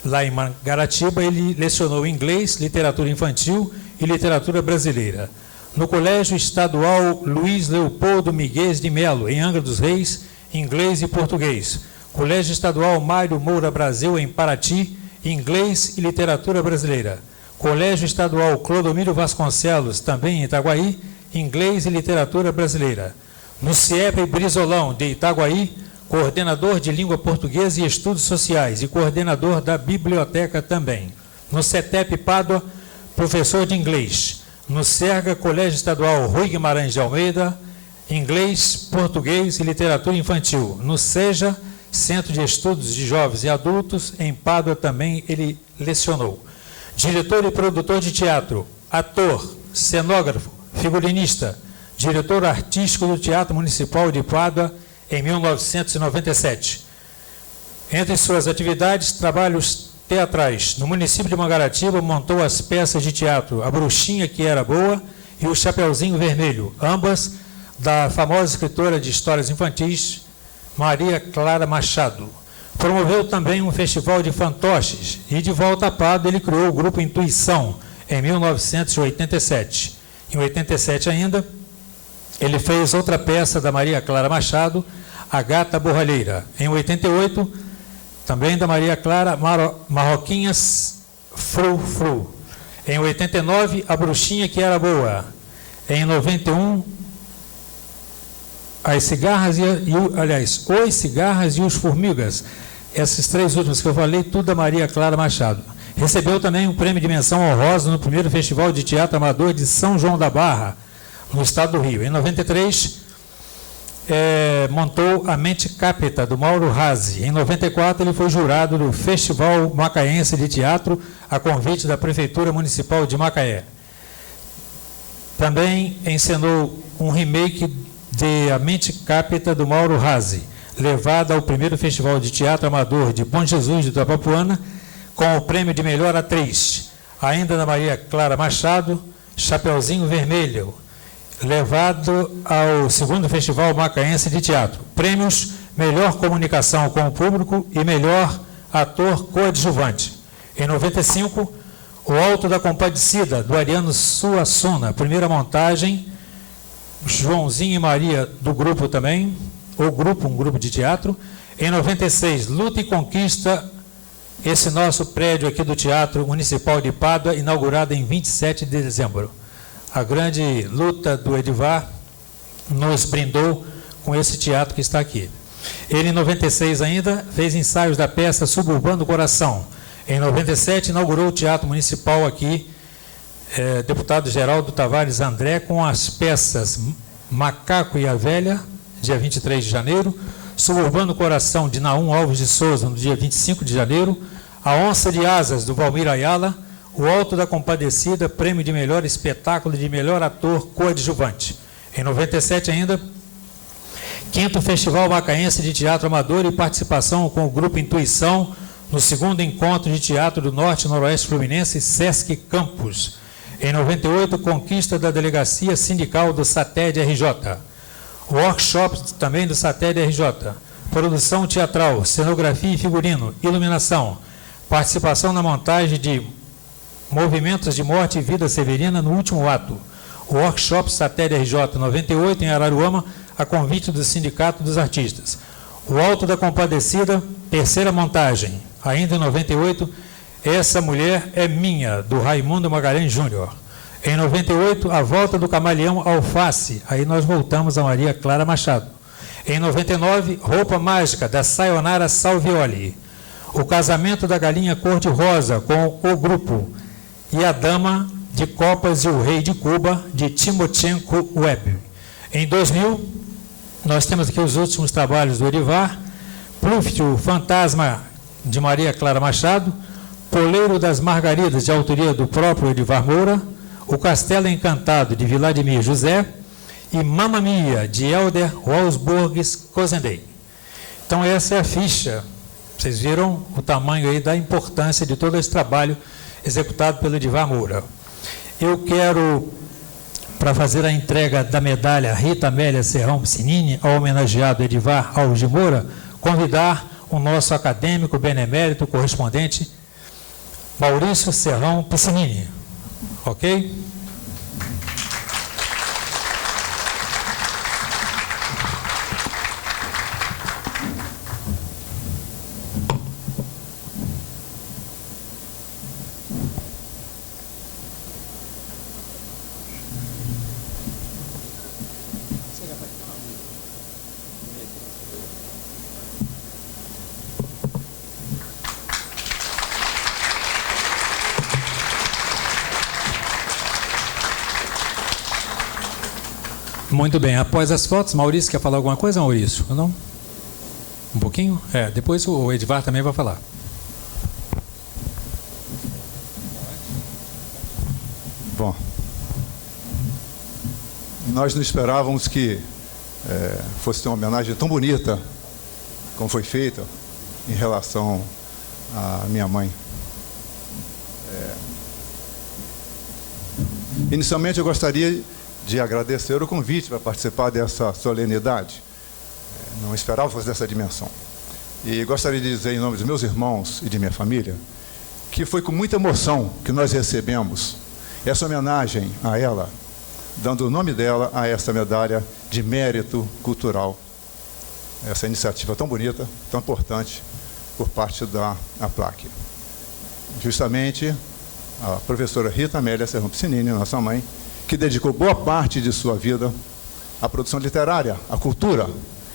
lá em Mangaratiba, ele lecionou inglês, literatura infantil e literatura brasileira. No Colégio Estadual Luiz Leopoldo Miguel de Melo, em Angra dos Reis, inglês e português. Colégio Estadual Mário Moura Brasil, em Paraty, inglês e literatura brasileira. Colégio Estadual Clodomiro Vasconcelos, também em Itaguaí, inglês e literatura brasileira. No CIEP Brizolão, de Itaguaí, coordenador de língua portuguesa e estudos sociais e coordenador da biblioteca também. No CETEP Pádua, professor de inglês. No SERGA, Colégio Estadual Rui Guimarães de Almeida, inglês, português e literatura infantil. No SEJA, Centro de Estudos de Jovens e Adultos, em Pádua também ele lecionou. Diretor e produtor de teatro, ator, cenógrafo, figurinista, diretor artístico do Teatro Municipal de Pádua, em 1997. Entre suas atividades, trabalhos teatrais. No município de Mangaratiba, montou as peças de teatro A Bruxinha que Era Boa e O Chapeuzinho Vermelho, ambas da famosa escritora de histórias infantis, Maria Clara Machado. Promoveu também um festival de fantoches e, de volta a Pádua, ele criou o grupo Intuição, em 1987. Em 87 ainda, ele fez outra peça da Maria Clara Machado, A Gata Borralheira. Em 88, também da Maria Clara, Marroquinhas Fru Fru. Em 89, A Bruxinha que Era Boa. Em 91, Os Cigarras e os Formigas. Essas três últimas que eu falei, tudo da Maria Clara Machado. Recebeu também um prêmio de menção honrosa no primeiro Festival de Teatro Amador de São João da Barra, no estado do Rio. Em 93, montou A Mente Capta, do Mauro Razzi. Em 94, ele foi jurado do Festival Macaense de Teatro, a convite da Prefeitura Municipal de Macaé. Também encenou um remake de A Mente Capta, do Mauro Razzi, levada ao primeiro Festival de Teatro Amador de Bom Jesus de Itapapuana, com o prêmio de melhor atriz. Ainda da Maria Clara Machado, Chapeuzinho Vermelho, levado ao segundo Festival Macaense de Teatro. Prêmios: melhor comunicação com o público e melhor ator coadjuvante. Em 95, O Alto da Compadecida, do Ariano Suassuna, primeira montagem, Joãozinho e Maria, do grupo também, um grupo de teatro. Em 96, Luta e Conquista, esse nosso prédio aqui do Teatro Municipal de Pádua, inaugurado em 27 de dezembro. A grande luta do Edivar nos brindou com esse teatro que está aqui. Ele, em 96 ainda, fez ensaios da peça Suburbano Coração. Em 97, inaugurou o Teatro Municipal aqui, deputado Geraldo Tavares André, com as peças Macaco e a Velha, dia 23 de janeiro, Suburbano Coração, de Naum Alves de Souza, no dia 25 de janeiro, A Onça de Asas, do Valmir Ayala. O Alto da Compadecida, prêmio de melhor espetáculo e de melhor ator coadjuvante. Em 97 ainda, 5º Festival Macaense de Teatro Amador e participação com o Grupo Intuição no 2º Encontro de Teatro do Norte e Noroeste Fluminense, Sesc Campus. Em 98, conquista da Delegacia Sindical do SATED RJ. Workshop também do SATED RJ. Produção teatral, cenografia e figurino, iluminação. Participação na montagem de Movimentos de Morte e Vida Severina no Último Ato. Workshop SATED RJ 98 em Araruama, a convite do Sindicato dos Artistas. O Alto da Compadecida, 3ª montagem, ainda em 98, Essa Mulher é Minha, do Raimundo Magalhães Júnior. Em 98, A Volta do Camaleão Alface, aí nós voltamos a Maria Clara Machado. Em 99, Roupa Mágica, da Sayonara Salvioli. O Casamento da Galinha Cor-de-Rosa, com o grupo. E A Dama de Copas e o Rei de Cuba, de Timochenko Webb. Em 2000, nós temos aqui os últimos trabalhos do Edivar. Pluft, o Fantasma, de Maria Clara Machado. Poleiro das Margaridas, de autoria do próprio Edivar Moura. O Castelo Encantado, de Vladimir José. E Mamma Mia, de Helder Walsburgis Cosendey. Então, essa é a ficha. Vocês viram o tamanho aí da importância de todo esse trabalho executado pelo Edivar Moura. Eu quero, para fazer a entrega da medalha Rita Amélia Serrão Piscinini, ao homenageado Edivar Alves de Moura, convidar o nosso acadêmico benemérito correspondente, Maurício Serrão Piscinini. Ok? Muito bem, após as fotos, Maurício quer falar alguma coisa, Maurício? Ou não? Um pouquinho? Depois o Edivar também vai falar. Bom, nós não esperávamos que fosse ter uma homenagem tão bonita como foi feita em relação à minha mãe. Inicialmente eu gostaria de agradecer o convite para participar dessa solenidade. Não esperava que fosse dessa dimensão. E gostaria de dizer, em nome dos meus irmãos e de minha família, que foi com muita emoção que nós recebemos essa homenagem a ela, dando o nome dela a essa medalha de mérito cultural. Essa iniciativa tão bonita, tão importante, por parte da APLAC. Justamente, a professora Rita Amélia Serrão Piscinini, nossa mãe, que dedicou boa parte de sua vida à produção literária, à cultura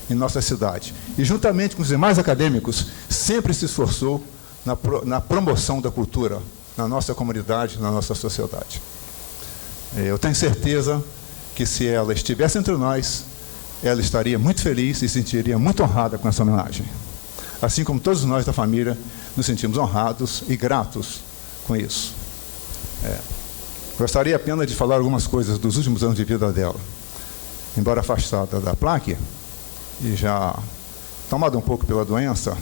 em nossa cidade. E, juntamente com os demais acadêmicos, sempre se esforçou na promoção da cultura na nossa comunidade, na nossa sociedade. Eu tenho certeza que, se ela estivesse entre nós, ela estaria muito feliz e se sentiria muito honrada com essa homenagem. Assim como todos nós da família nos sentimos honrados e gratos com isso. Gostaria apenas de falar algumas coisas dos últimos anos de vida dela. Embora afastada da APLAC e já tomada um pouco pela doença,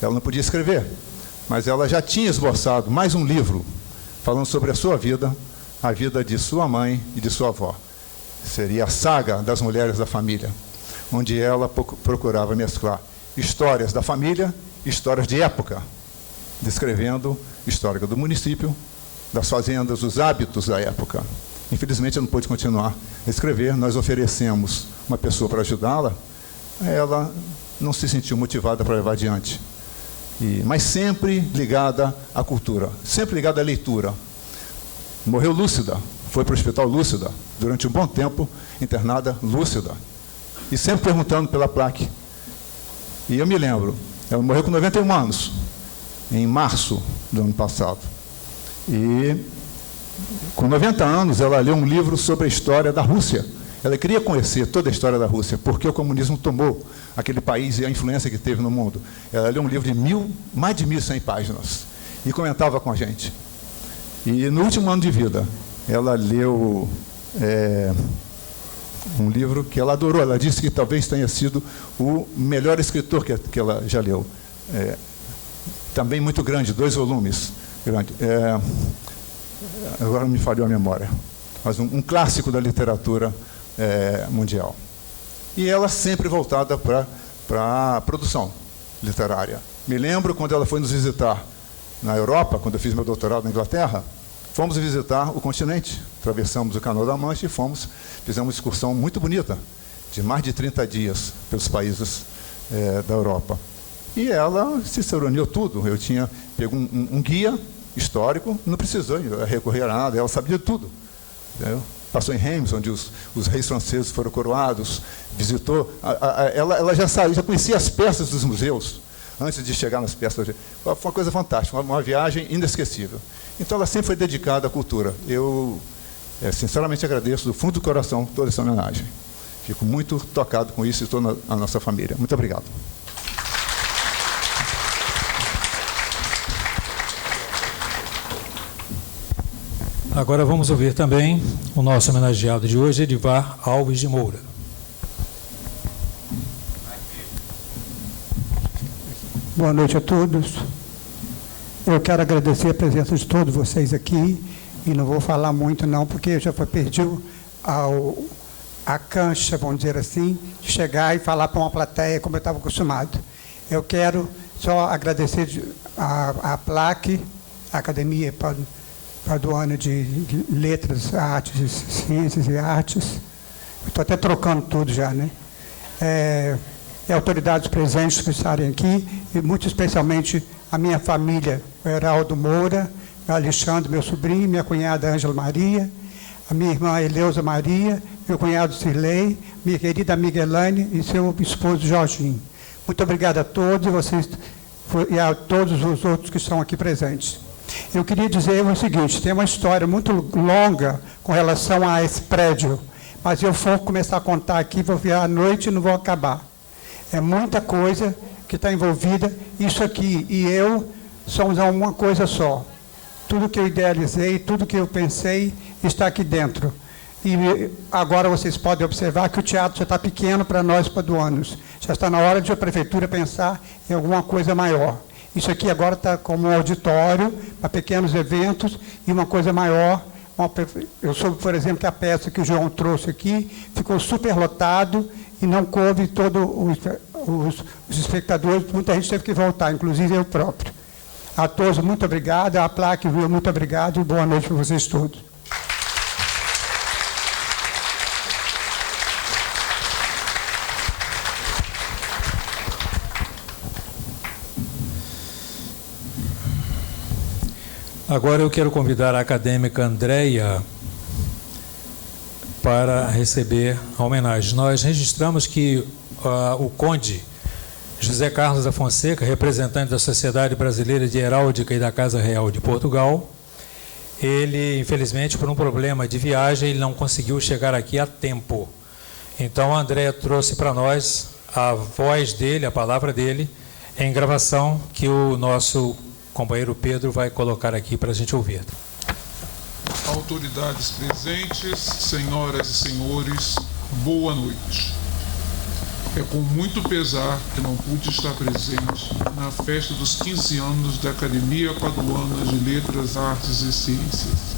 ela não podia escrever, mas ela já tinha esboçado mais um livro falando sobre a sua vida, a vida de sua mãe e de sua avó. Seria a Saga das Mulheres da Família, onde ela procurava mesclar histórias da família e histórias de época, descrevendo a história do município, das fazendas, os hábitos da época. Infelizmente, eu não pude continuar a escrever. Nós oferecemos uma pessoa para ajudá-la. Ela não se sentiu motivada para levar adiante. Mas sempre ligada à cultura, sempre ligada à leitura. Morreu lúcida, foi para o hospital lúcida, durante um bom tempo, internada lúcida. E sempre perguntando pela APLAC. E eu me lembro, ela morreu com 91 anos, em março do ano passado. E, com 90 anos, ela leu um livro sobre a história da Rússia. Ela queria conhecer toda a história da Rússia, porque o comunismo tomou aquele país e a influência que teve no mundo. Ela leu um livro de mais de 1.100 páginas e comentava com a gente. E no último ano de vida, ela leu um livro que ela adorou. Ela disse que talvez tenha sido o melhor escritor que ela já leu. Também muito grande, 2 volumes. Agora me falhou a memória. Mas um clássico da literatura mundial. E ela sempre voltada para a produção literária. Me lembro quando ela foi nos visitar na Europa, quando eu fiz meu doutorado na Inglaterra, fomos visitar o continente, atravessamos o Canal da Mancha e fizemos uma excursão muito bonita, de mais de 30 dias pelos países da Europa. E ela se ciceroneou tudo. Eu tinha pego um guia histórico, não precisou recorrer a nada, ela sabia tudo. Entendeu? Passou em Reims, onde os reis franceses foram coroados, visitou. Ela já conhecia as peças dos museus, antes de chegar nas peças. Foi uma coisa fantástica, uma viagem inesquecível. Então, ela sempre foi dedicada à cultura. Eu, sinceramente, agradeço do fundo do coração toda essa homenagem. Fico muito tocado com isso e toda a nossa família. Muito obrigado. Agora vamos ouvir também o nosso homenageado de hoje, Edivar Alves de Moura. Boa noite a todos. Eu quero agradecer a presença de todos vocês aqui, e não vou falar muito não, porque já perdi a cancha, vamos dizer assim, de chegar e falar para uma plateia como eu estava acostumado. Eu quero só agradecer a PLAC, a Academia Paduana de Letras, Artes, Ciências e Artes. Estou até trocando tudo já, né? Autoridades presentes que estarem aqui, e muito especialmente a minha família, o Heraldo Moura, o Alexandre, meu sobrinho, minha cunhada Ângela Maria, a minha irmã Eleusa Maria, meu cunhado Cirlei, minha querida amiga Elaine e seu esposo Jorginho. Muito obrigado a todos e a todos os outros que estão aqui presentes. Eu queria dizer o seguinte: tem uma história muito longa com relação a esse prédio, mas eu vou começar a contar aqui, vou virar à noite e não vou acabar. É muita coisa que está envolvida. Isso aqui e eu somos uma coisa só. Tudo que eu idealizei, tudo que eu pensei está aqui dentro. E agora vocês podem observar que o teatro já está pequeno para nós paduanos. Já está na hora de a prefeitura pensar em alguma coisa maior. Isso aqui agora está como um auditório para pequenos eventos e uma coisa maior. Eu soube, por exemplo, que a peça que o João trouxe aqui ficou superlotado e não coube todos os espectadores. Muita gente teve que voltar, inclusive eu próprio. A todos, muito obrigado. A PLAC, muito obrigado e boa noite para vocês todos. Agora eu quero convidar a acadêmica Andréia para receber a homenagem. Nós registramos que o conde José Carlos da Fonseca, representante da Sociedade Brasileira de Heráldica e da Casa Real de Portugal, ele, infelizmente, por um problema de viagem, ele não conseguiu chegar aqui a tempo. Então, a Andréia trouxe para nós a voz dele, a palavra dele, em gravação que o nosso companheiro Pedro vai colocar aqui para a gente ouvir. Autoridades presentes, senhoras e senhores, boa noite. É com muito pesar que não pude estar presente na festa dos 15 anos da Academia Paduana de Letras, Artes e Ciências.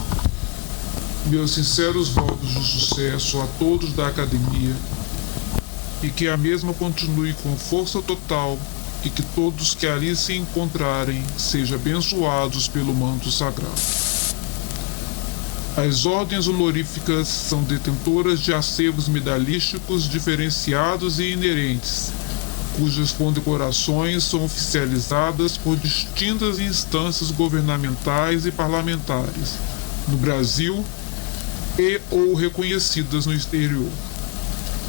Meus sinceros votos de sucesso a todos da Academia e que a mesma continue com força total e que todos que ali se encontrarem sejam abençoados pelo manto sagrado. As ordens honoríficas são detentoras de acervos medalhísticos diferenciados e inerentes, cujas condecorações são oficializadas por distintas instâncias governamentais e parlamentares, no Brasil e ou reconhecidas no exterior.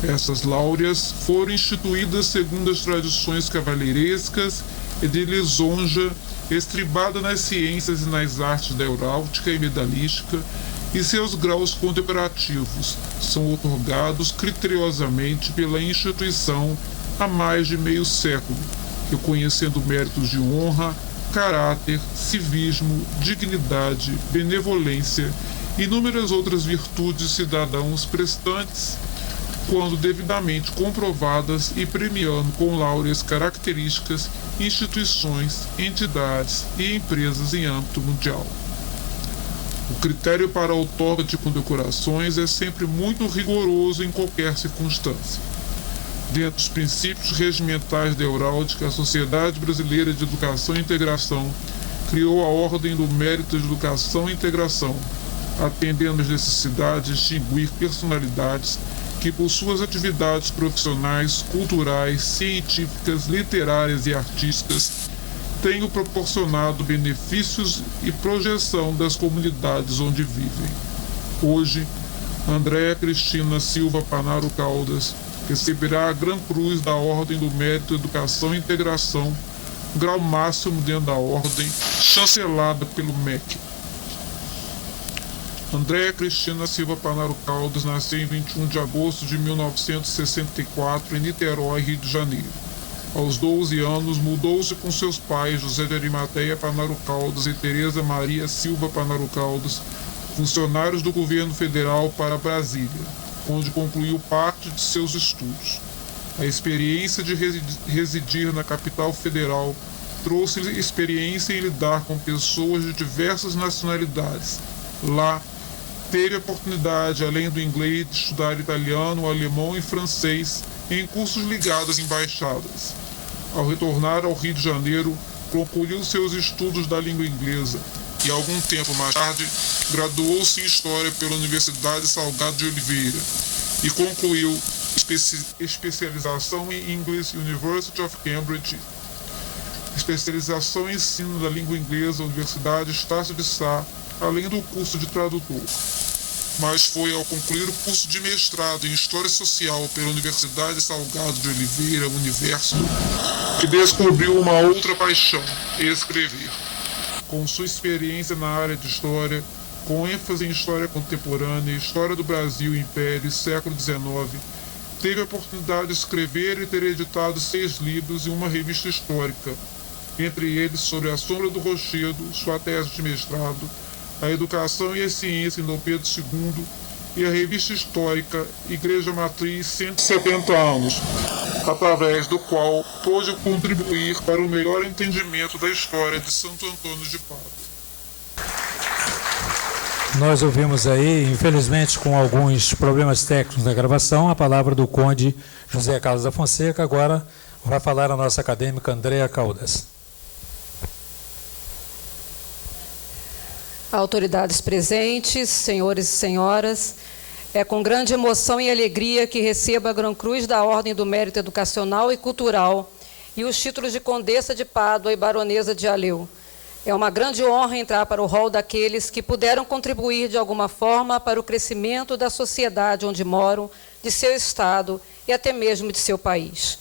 Essas láureas foram instituídas segundo as tradições cavalheirescas e de lisonja estribada nas ciências e nas artes da heráldica e medalística e seus graus condecorativos são otorgados criteriosamente pela instituição há mais de meio século, reconhecendo méritos de honra, caráter, civismo, dignidade, benevolência e inúmeras outras virtudes de cidadãos prestantes, quando devidamente comprovadas, e premiando com láureas características instituições, entidades e empresas em âmbito mundial. O critério para a outorga de condecorações é sempre muito rigoroso em qualquer circunstância. Dentro dos princípios regimentais da Heráldica, a Sociedade Brasileira de Educação e Integração criou a Ordem do Mérito de Educação e Integração, atendendo às necessidades de distinguir personalidades que, por suas atividades profissionais, culturais, científicas, literárias e artísticas, tenham proporcionado benefícios e projeção das comunidades onde vivem. Hoje, Andréa Cristina Silva Panaro Caldas receberá a Gran Cruz da Ordem do Mérito Educação e Integração, grau máximo dentro da Ordem, chancelada pelo MEC. Andréa Cristina Silva Panaro Caldas nasceu em 21 de agosto de 1964 em Niterói, Rio de Janeiro. Aos 12 anos, mudou-se com seus pais, José de Arimateia Panaro Caldas e Tereza Maria Silva Panaro Caldas, funcionários do governo federal, para Brasília, onde concluiu parte de seus estudos. A experiência de residir na capital federal trouxe-lhe experiência em lidar com pessoas de diversas nacionalidades. Lá, teve a oportunidade, além do inglês, de estudar italiano, alemão e francês em cursos ligados a embaixadas. Ao retornar ao Rio de Janeiro, concluiu seus estudos da língua inglesa e, algum tempo mais tarde, graduou-se em História pela Universidade Salgado de Oliveira e concluiu especialização em English University of Cambridge, especialização em ensino da língua inglesa, Universidade Estácio de Sá, além do curso de tradutor. Mas foi ao concluir o curso de mestrado em História Social pela Universidade Salgado de Oliveira, Universo, que descobriu uma outra paixão: escrever. Com sua experiência na área de História, com ênfase em História Contemporânea, História do Brasil, Império e Século XIX, teve a oportunidade de escrever e ter editado 6 livros e uma revista histórica, entre eles Sobre a Sombra do Rochedo, sua tese de mestrado, A Educação e a Ciência em Dom Pedro II e a revista histórica Igreja Matriz 170 anos, através do qual pôde contribuir para o melhor entendimento da história de Santo Antônio de Pádua. Nós ouvimos aí, infelizmente com alguns problemas técnicos na gravação, a palavra do Conde José Carlos da Fonseca. Agora vai falar a nossa acadêmica Andréa Caldas. Autoridades presentes, senhores e senhoras, é com grande emoção e alegria que recebo a Gran Cruz da Ordem do Mérito Educacional e Cultural e os títulos de Condessa de Pádua e Baronesa de Aleu. É uma grande honra entrar para o rol daqueles que puderam contribuir de alguma forma para o crescimento da sociedade onde moram, de seu estado e até mesmo de seu país.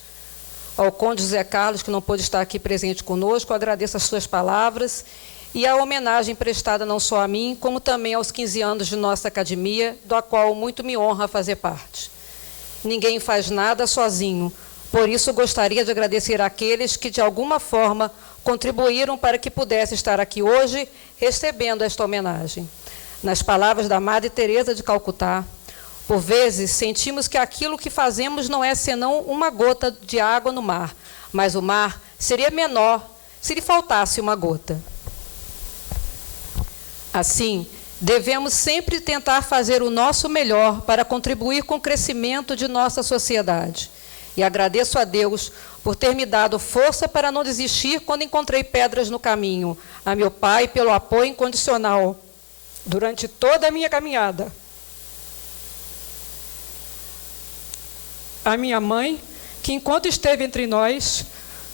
Ao Conde José Carlos, que não pôde estar aqui presente conosco, agradeço as suas palavras e a homenagem prestada não só a mim, como também aos 15 anos de nossa academia, da qual muito me honra fazer parte. Ninguém faz nada sozinho, por isso gostaria de agradecer àqueles que, de alguma forma, contribuíram para que pudesse estar aqui hoje, recebendo esta homenagem. Nas palavras da Madre Teresa de Calcutá, por vezes sentimos que aquilo que fazemos não é senão uma gota de água no mar, mas o mar seria menor se lhe faltasse uma gota. Assim, devemos sempre tentar fazer o nosso melhor para contribuir com o crescimento de nossa sociedade. E agradeço a Deus por ter me dado força para não desistir quando encontrei pedras no caminho, a meu pai pelo apoio incondicional durante toda a minha caminhada, a minha mãe, que enquanto esteve entre nós,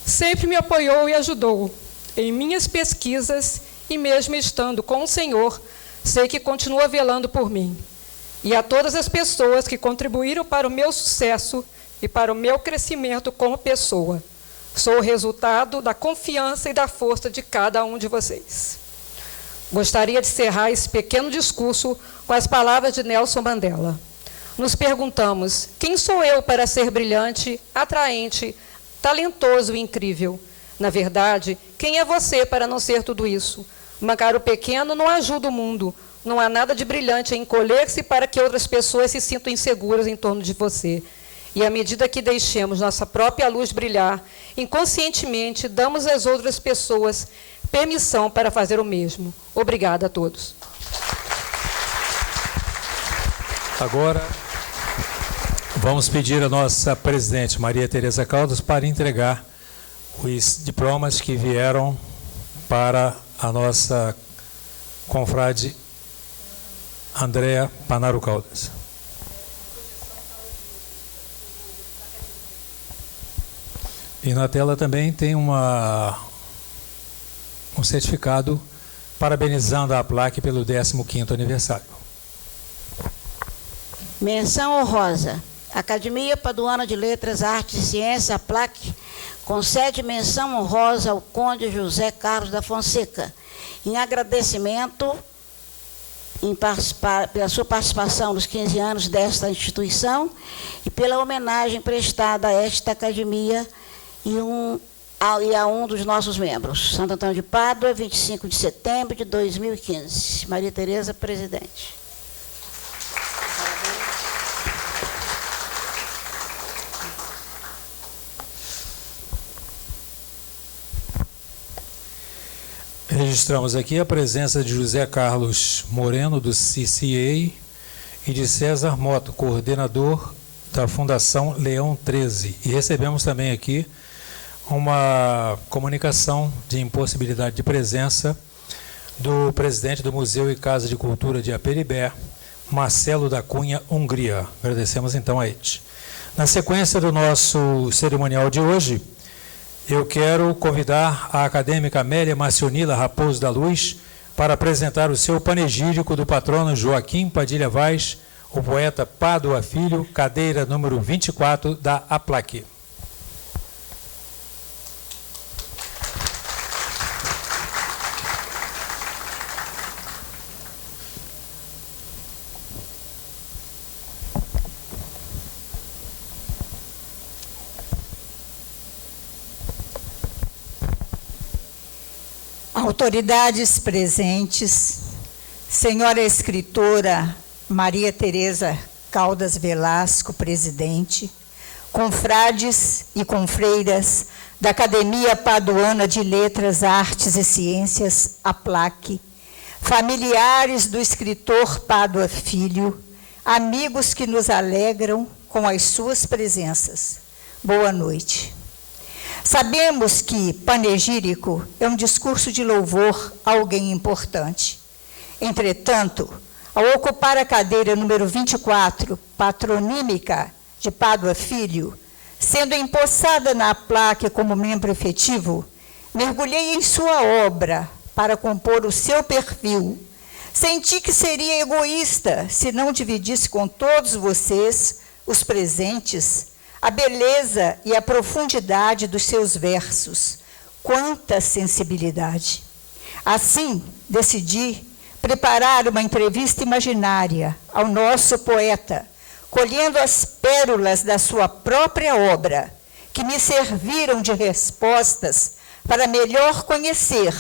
sempre me apoiou e ajudou em minhas pesquisas e mesmo estando com o Senhor, sei que continua velando por mim. E a todas as pessoas que contribuíram para o meu sucesso e para o meu crescimento como pessoa. Sou o resultado da confiança e da força de cada um de vocês. Gostaria de encerrar esse pequeno discurso com as palavras de Nelson Mandela. Nos perguntamos, quem sou eu para ser brilhante, atraente, talentoso e incrível? Na verdade, quem é você para não ser tudo isso? Mancar o pequeno não ajuda o mundo. Não há nada de brilhante em encolher-se para que outras pessoas se sintam inseguras em torno de você. E à medida que deixemos nossa própria luz brilhar, inconscientemente damos às outras pessoas permissão para fazer o mesmo. Obrigada a todos. Agora, vamos pedir a nossa presidente, Maria Tereza Caldas, para entregar os diplomas que vieram para a nossa confrade Andréa Panaro Caldas. E na tela também tem um certificado parabenizando a APLAC pelo 15º aniversário. Menção honrosa. Academia Paduana de Letras, Artes e Ciências, APLAC, concede menção honrosa ao Conde José Carlos da Fonseca, em agradecimento pela sua participação nos 15 anos desta instituição e pela homenagem prestada a esta academia e a um dos nossos membros. Santo Antônio de Pádua, 25 de setembro de 2015. Maria Tereza, presidente. Registramos aqui a presença de José Carlos Moreno, do CCA, e de César Moto, coordenador da Fundação Leão 13. E recebemos também aqui uma comunicação de impossibilidade de presença do presidente do Museu e Casa de Cultura de Aperibé, Marcelo da Cunha, Hungria. Agradecemos então a eles. Na sequência do nosso cerimonial de hoje, eu quero convidar a acadêmica Amélia Marcionila Raposo da Luz para apresentar o seu panegírico do patrono Joaquim Padilha Vaz, o poeta Pádua Filho, cadeira número 24 da APLAC. Autoridades presentes, senhora escritora Maria Tereza Caldas Velasco, presidente, confrades e confreiras da Academia Paduana de Letras, Artes e Ciências, APLAC, familiares do escritor Pádua Filho, amigos que nos alegram com as suas presenças. Boa noite. Sabemos que panegírico é um discurso de louvor a alguém importante. Entretanto, ao ocupar a cadeira número 24, patronímica de Pádua Filho, sendo empossada na APLAC como membro efetivo, mergulhei em sua obra para compor o seu perfil. Senti que seria egoísta se não dividisse com todos vocês, os presentes, a beleza e a profundidade dos seus versos. Quanta sensibilidade! Assim, decidi preparar uma entrevista imaginária ao nosso poeta, colhendo as pérolas da sua própria obra, que me serviram de respostas para melhor conhecer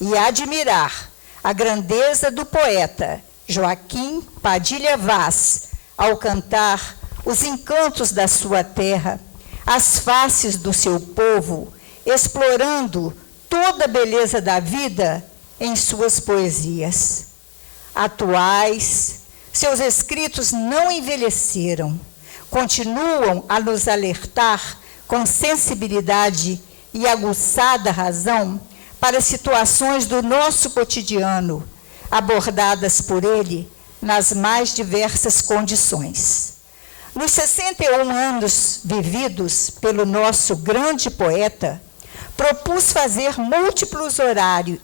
e admirar a grandeza do poeta Joaquim Padilha Vaz, ao cantar os encantos da sua terra, as faces do seu povo, explorando toda a beleza da vida em suas poesias. Atuais, seus escritos não envelheceram, continuam a nos alertar com sensibilidade e aguçada razão para situações do nosso cotidiano, abordadas por ele nas mais diversas condições. Nos 61 anos vividos pelo nosso grande poeta, propus fazer múltiplos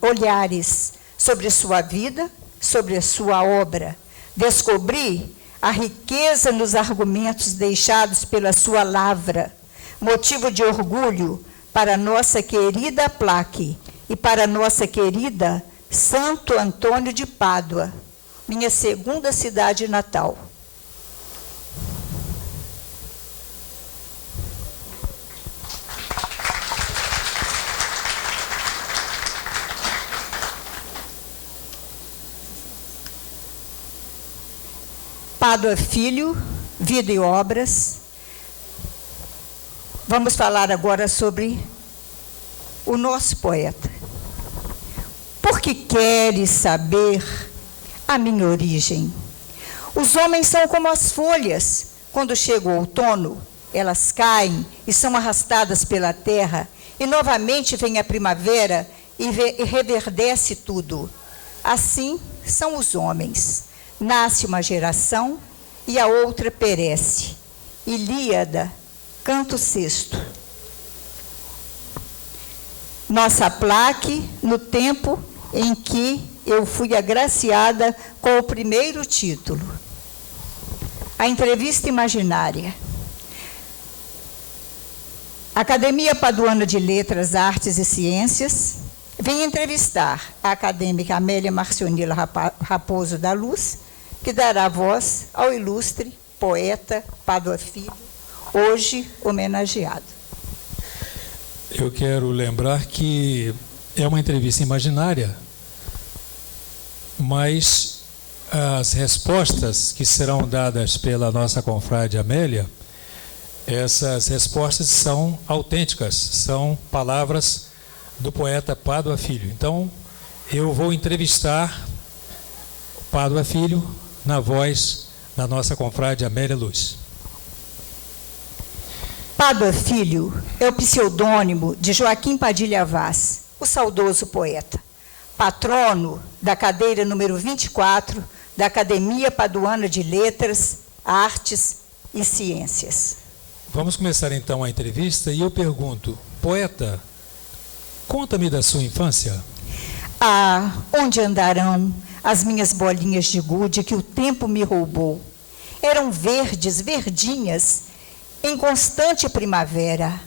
olhares sobre sua vida, sobre a sua obra. Descobri a riqueza nos argumentos deixados pela sua lavra, motivo de orgulho para nossa querida APLAC e para nossa querida Santo Antônio de Pádua, minha segunda cidade natal. Pádua Filho, vida e obras. Vamos falar agora sobre o nosso poeta. Porque queres saber a minha origem? Os homens são como as folhas. Quando chega o outono, elas caem e são arrastadas pela terra, e novamente vem a primavera e reverdece tudo. Assim são os homens. Nasce uma geração e a outra perece. Ilíada, canto sexto. Nossa plaque no tempo em que eu fui agraciada com o primeiro título. A entrevista imaginária. Academia Paduana de Letras, Artes e Ciências vem entrevistar a acadêmica Amélia Marcionila Raposo da Luz, que dará voz ao ilustre poeta Pádua Filho, hoje homenageado. Eu quero lembrar que é uma entrevista imaginária, mas as respostas que serão dadas pela nossa confrade Amélia, essas respostas são autênticas, são palavras do poeta Pádua Filho. Então, eu vou entrevistar Pádua Filho na voz da nossa confrade Amélia Luz. Pádua Filho é o pseudônimo de Joaquim Padilha Vaz, o saudoso poeta, patrono da cadeira número 24 da Academia Paduana de Letras, Artes e Ciências. Vamos começar então a entrevista e eu pergunto, poeta, conta-me da sua infância. Ah, onde andarão as minhas bolinhas de gude que o tempo me roubou? Eram verdes, verdinhas, em constante primavera.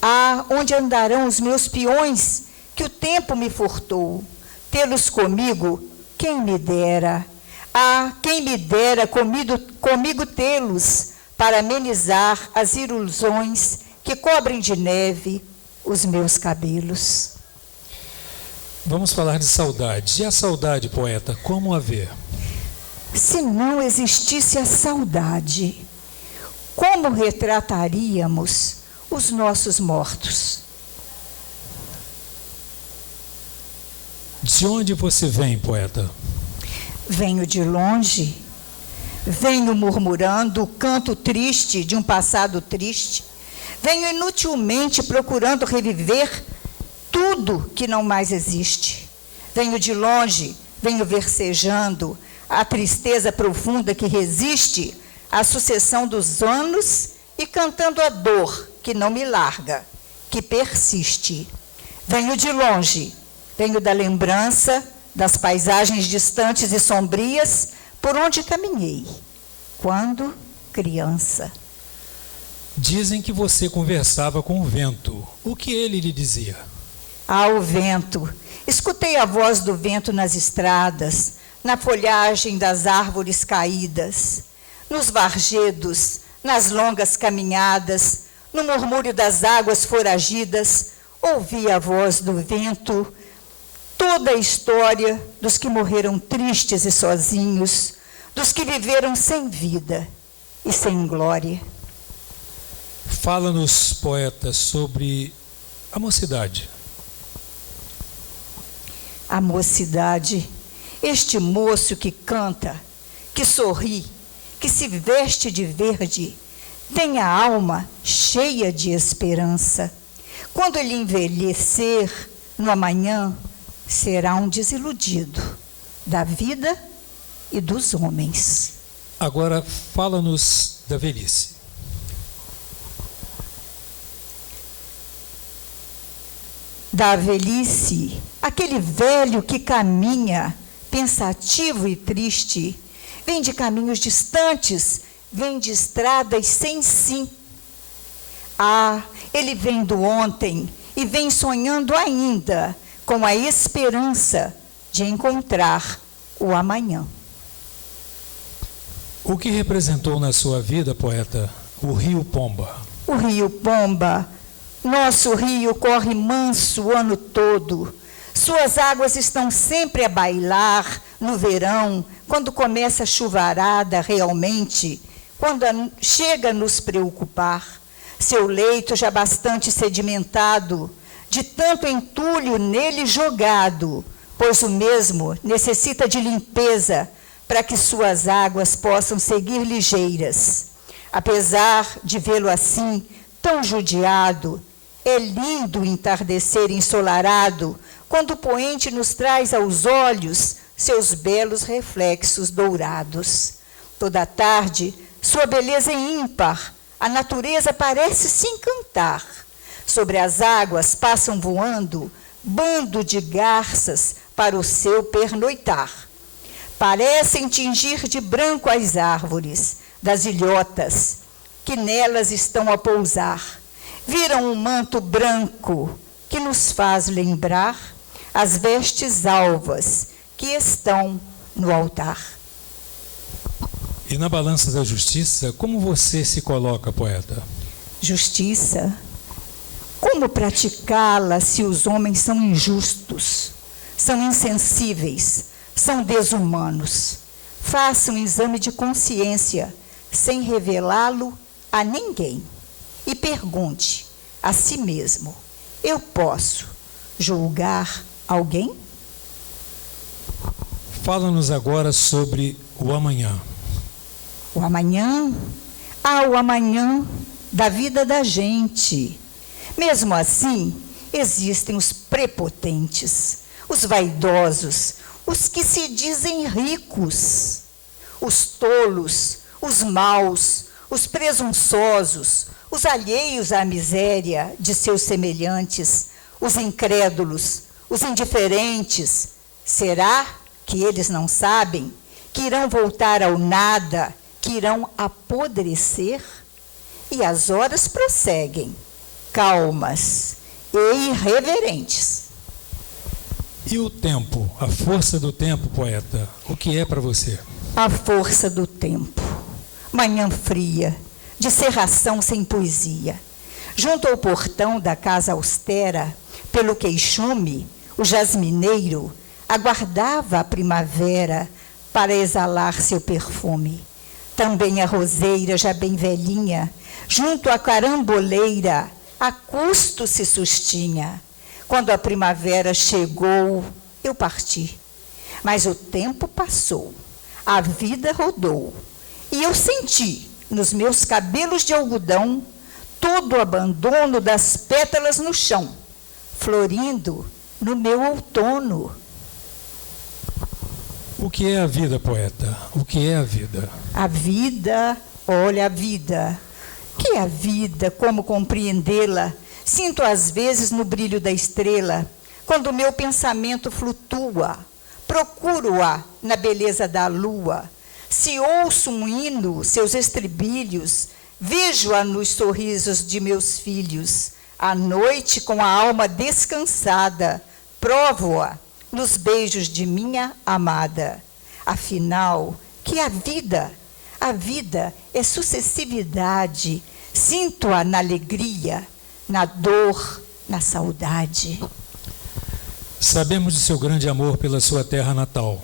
Ah, onde andarão os meus peões que o tempo me furtou? Tê-los comigo, quem me dera? Ah, quem me dera comigo tê-los, para amenizar as ilusões que cobrem de neve os meus cabelos. Vamos falar de saudade. E a saudade, poeta, como a vê? Se não existisse a saudade, como retrataríamos os nossos mortos? De onde você vem, poeta? Venho de longe, venho murmurando o canto triste de um passado triste, venho inutilmente procurando reviver tudo que não mais existe. Venho de longe, venho versejando a tristeza profunda que resiste à sucessão dos anos e cantando a dor que não me larga, que persiste. Venho de longe, venho da lembrança das paisagens distantes e sombrias por onde caminhei, quando criança. Dizem que você conversava com o vento. O que ele lhe dizia? Ah, o vento. Escutei a voz do vento nas estradas, na folhagem das árvores caídas, nos varjedos, nas longas caminhadas, no murmúrio das águas foragidas. Ouvi a voz do vento, toda a história dos que morreram tristes e sozinhos, dos que viveram sem vida e sem glória. Fala-nos, poeta, sobre a mocidade. A mocidade, este moço que canta, que sorri, que se veste de verde, tem a alma cheia de esperança. Quando ele envelhecer, no amanhã, será um desiludido da vida e dos homens. Agora, fala-nos da velhice. Da velhice, aquele velho que caminha, pensativo e triste, vem de caminhos distantes, vem de estradas sem fim. Ah, ele vem do ontem e vem sonhando ainda com a esperança de encontrar o amanhã. O que representou na sua vida, poeta, o rio Pomba? O rio Pomba, nosso rio, corre manso o ano todo. Suas águas estão sempre a bailar no verão, quando começa a chuvarada realmente, quando chega a nos preocupar. Seu leito já bastante sedimentado, de tanto entulho nele jogado, pois o mesmo necessita de limpeza para que suas águas possam seguir ligeiras. Apesar de vê-lo assim, tão judiado, é lindo o entardecer ensolarado, quando o poente nos traz aos olhos seus belos reflexos dourados. Toda a tarde, sua beleza é ímpar, a natureza parece se encantar. Sobre as águas passam voando bando de garças para o seu pernoitar. Parecem tingir de branco as árvores das ilhotas que nelas estão a pousar. Viram um manto branco que nos faz lembrar as vestes alvas que estão no altar. E na balança da justiça, como você se coloca, poeta? Justiça? Como praticá-la se os homens são injustos, são insensíveis, são desumanos? Faça um exame de consciência, sem revelá-lo a ninguém. E pergunte a si mesmo: eu posso julgar alguém? Fala-nos agora sobre o amanhã. O amanhã? O amanhã da vida da gente. Mesmo assim, existem os prepotentes, os vaidosos, os que se dizem ricos, os tolos, os maus, os presunçosos, os alheios à miséria de seus semelhantes, os incrédulos, os indiferentes. Será que eles não sabem que irão voltar ao nada, que irão apodrecer? E as horas prosseguem, calmas e irreverentes. E o tempo, a força do tempo, poeta, o que é para você? A força do tempo. Manhã fria, de cerração sem poesia. Junto ao portão da casa austera, pelo queixume, o jasmineiro aguardava a primavera para exalar seu perfume. Também a roseira, já bem velhinha, junto à caramboleira, a custo se sustinha. Quando a primavera chegou, eu parti. Mas o tempo passou, a vida rodou, e eu senti, nos meus cabelos de algodão, todo o abandono das pétalas no chão, florindo no meu outono. O que é a vida, poeta? O que é a vida? A vida, olha a vida. Que é a vida? Como compreendê-la? Sinto às vezes no brilho da estrela, quando o meu pensamento flutua. Procuro-a na beleza da lua. Se ouço um hino, seus estribilhos, vejo-a nos sorrisos de meus filhos. À noite, com a alma descansada, provo-a nos beijos de minha amada. Afinal, que a vida? A vida é sucessividade. Sinto-a na alegria, na dor, na saudade. Sabemos de seu grande amor pela sua terra natal.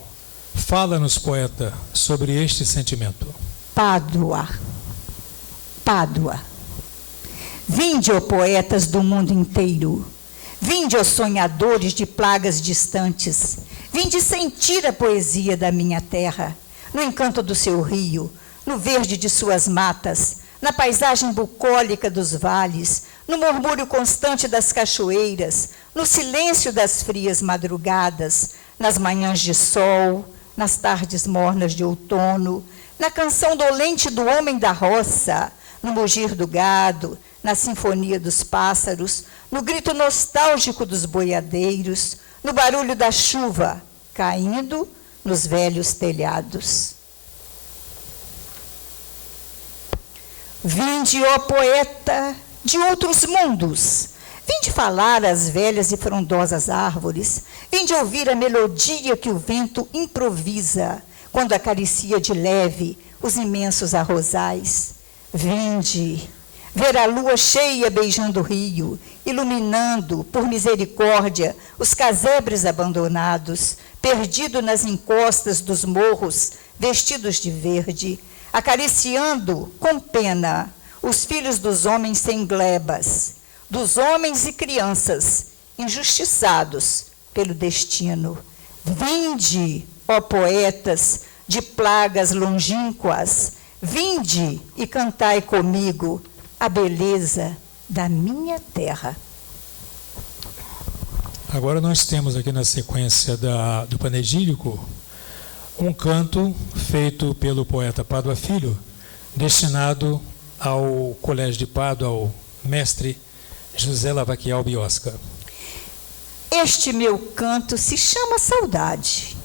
Fala-nos, poeta, sobre este sentimento. Pádua. Pádua. Vinde, ó poetas do mundo inteiro. Vinde, ó sonhadores de plagas distantes. Vinde sentir a poesia da minha terra, no encanto do seu rio, no verde de suas matas, na paisagem bucólica dos vales, no murmúrio constante das cachoeiras, no silêncio das frias madrugadas, nas manhãs de sol, nas tardes mornas de outono, na canção dolente do homem da roça, no mugir do gado, na sinfonia dos pássaros, no grito nostálgico dos boiadeiros, no barulho da chuva caindo nos velhos telhados. Vinde, ó poeta de outros mundos, Vinde falar às velhas e frondosas árvores, vinde ouvir a melodia que o vento improvisa, quando acaricia de leve os imensos arrozais. Vinde ver a lua cheia beijando o rio, iluminando, por misericórdia, os casebres abandonados, perdido nas encostas dos morros, vestidos de verde, acariciando com pena os filhos dos homens sem glebas, dos homens e crianças injustiçados pelo destino. Vinde, ó poetas de plagas longínquas, vinde e cantai comigo a beleza da minha terra. Agora nós temos aqui na sequência do panegírico um canto feito pelo poeta Pádua Filho, destinado ao Colégio de Pádua, ao mestre José Lavaquial Biosca. Este meu canto se chama saudade.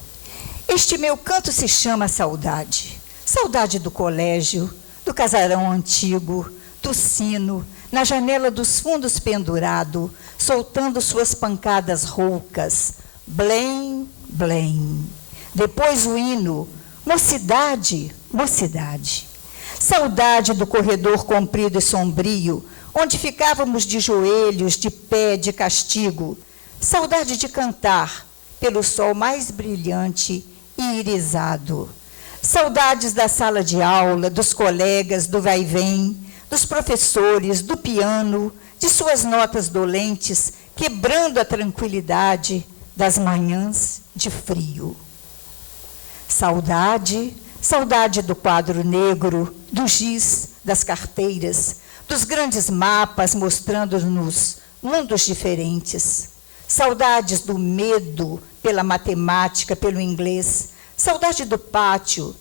Este meu canto se chama saudade. Saudade do colégio, do casarão antigo, do sino, na janela dos fundos pendurado, soltando suas pancadas roucas. Blém, blém. Depois o hino, mocidade, mocidade. Saudade do corredor comprido e sombrio, onde ficávamos de joelhos, de pé, de castigo. Saudade de cantar pelo sol mais brilhante e irisado. Saudades da sala de aula, dos colegas, do vai-vem, dos professores, do piano, de suas notas dolentes, quebrando a tranquilidade das manhãs de frio. Saudade, saudade do quadro negro, do giz, das carteiras, dos grandes mapas mostrando-nos mundos diferentes. Saudades do medo pela matemática, pelo inglês. Saudade do pátio,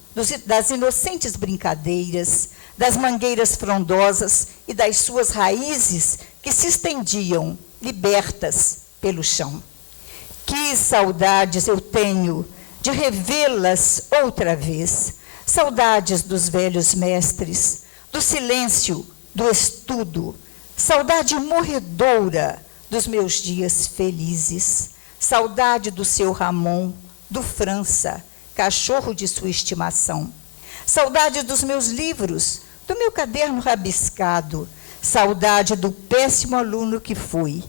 das inocentes brincadeiras, das mangueiras frondosas e das suas raízes que se estendiam, libertas, pelo chão. Que saudades eu tenho de revê-las outra vez. Saudades dos velhos mestres, do silêncio, do estudo. Saudade morredoura dos meus dias felizes. Saudade do seu Ramon, do França, cachorro de sua estimação. Saudade dos meus livros, do meu caderno rabiscado. Saudade do péssimo aluno que fui.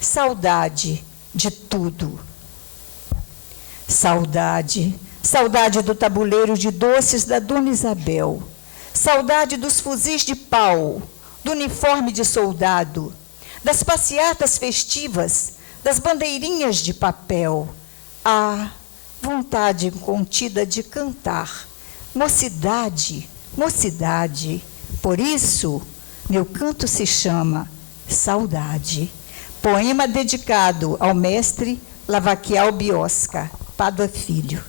Saudade de tudo. Saudade, saudade do tabuleiro de doces da Dona Isabel. Saudade dos fuzis de pau, do uniforme de soldado, das passeatas festivas, das bandeirinhas de papel. Ah, vontade contida de cantar. Mocidade, mocidade. Por isso, meu canto se chama Saudade. Poema dedicado ao mestre Lavaquial Biosca, Pádua Filho.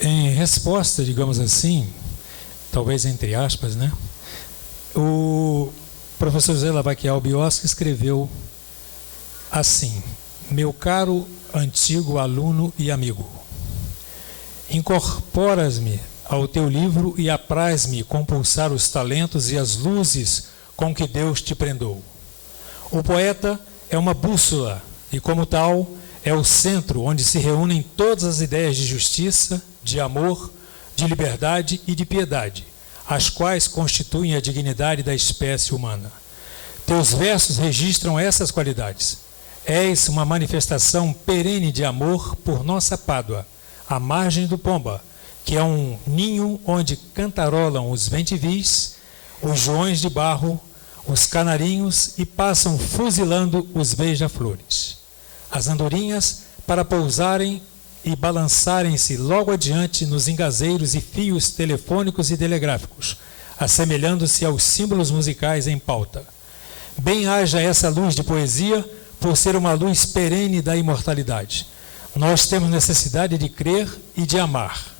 Em resposta, digamos assim, talvez entre aspas, né? O professor José Lavaquial Biosca escreveu assim: meu caro antigo aluno e amigo, incorporas-me ao teu livro e apraz-me compulsar os talentos e as luzes com que Deus te prendou. O poeta é uma bússola e, como tal, é o centro onde se reúnem todas as ideias de justiça, de amor, de liberdade e de piedade, as quais constituem a dignidade da espécie humana. Teus versos registram essas qualidades. És uma manifestação perene de amor por nossa Pádua, à margem do Pomba, que é um ninho onde cantarolam os ventivis, os joões de barro, os canarinhos e passam fuzilando os beija-flores. As andorinhas para pousarem e balançarem-se logo adiante nos engazeiros e fios telefônicos e telegráficos, assemelhando-se aos símbolos musicais em pauta. Bem haja essa luz de poesia, por ser uma luz perene da imortalidade. Nós temos necessidade de crer e de amar.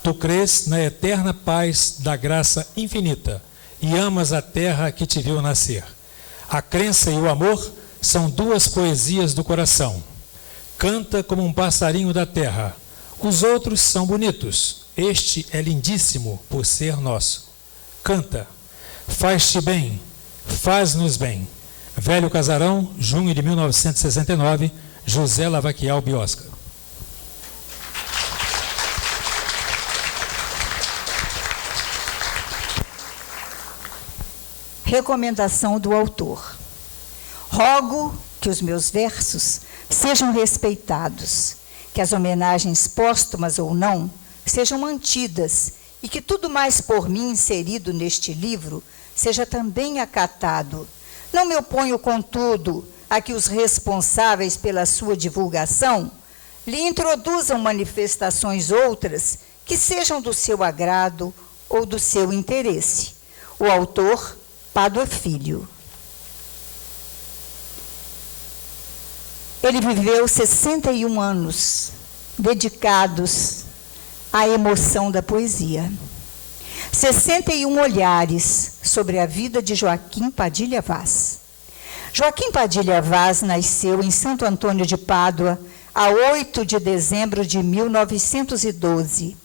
Tu crês na eterna paz da graça infinita e amas a terra que te viu nascer. A crença e o amor são duas poesias do coração. Canta como um passarinho da terra. Os outros são bonitos. Este é lindíssimo por ser nosso. Canta. Faz-te bem. Faz-nos bem. Velho Casarão, junho de 1969, José Lavaquial Biosca. Recomendação do autor. Rogo que os meus versos sejam respeitados, que as homenagens póstumas ou não sejam mantidas e que tudo mais por mim inserido neste livro seja também acatado. Não me oponho, contudo, a que os responsáveis pela sua divulgação lhe introduzam manifestações outras que sejam do seu agrado ou do seu interesse. O autor, Pádua Filho. Ele viveu 61 anos dedicados à emoção da poesia. 61 olhares sobre a vida de Joaquim Padilha Vaz. Joaquim Padilha Vaz nasceu em Santo Antônio de Pádua, a 8 de dezembro de 1912,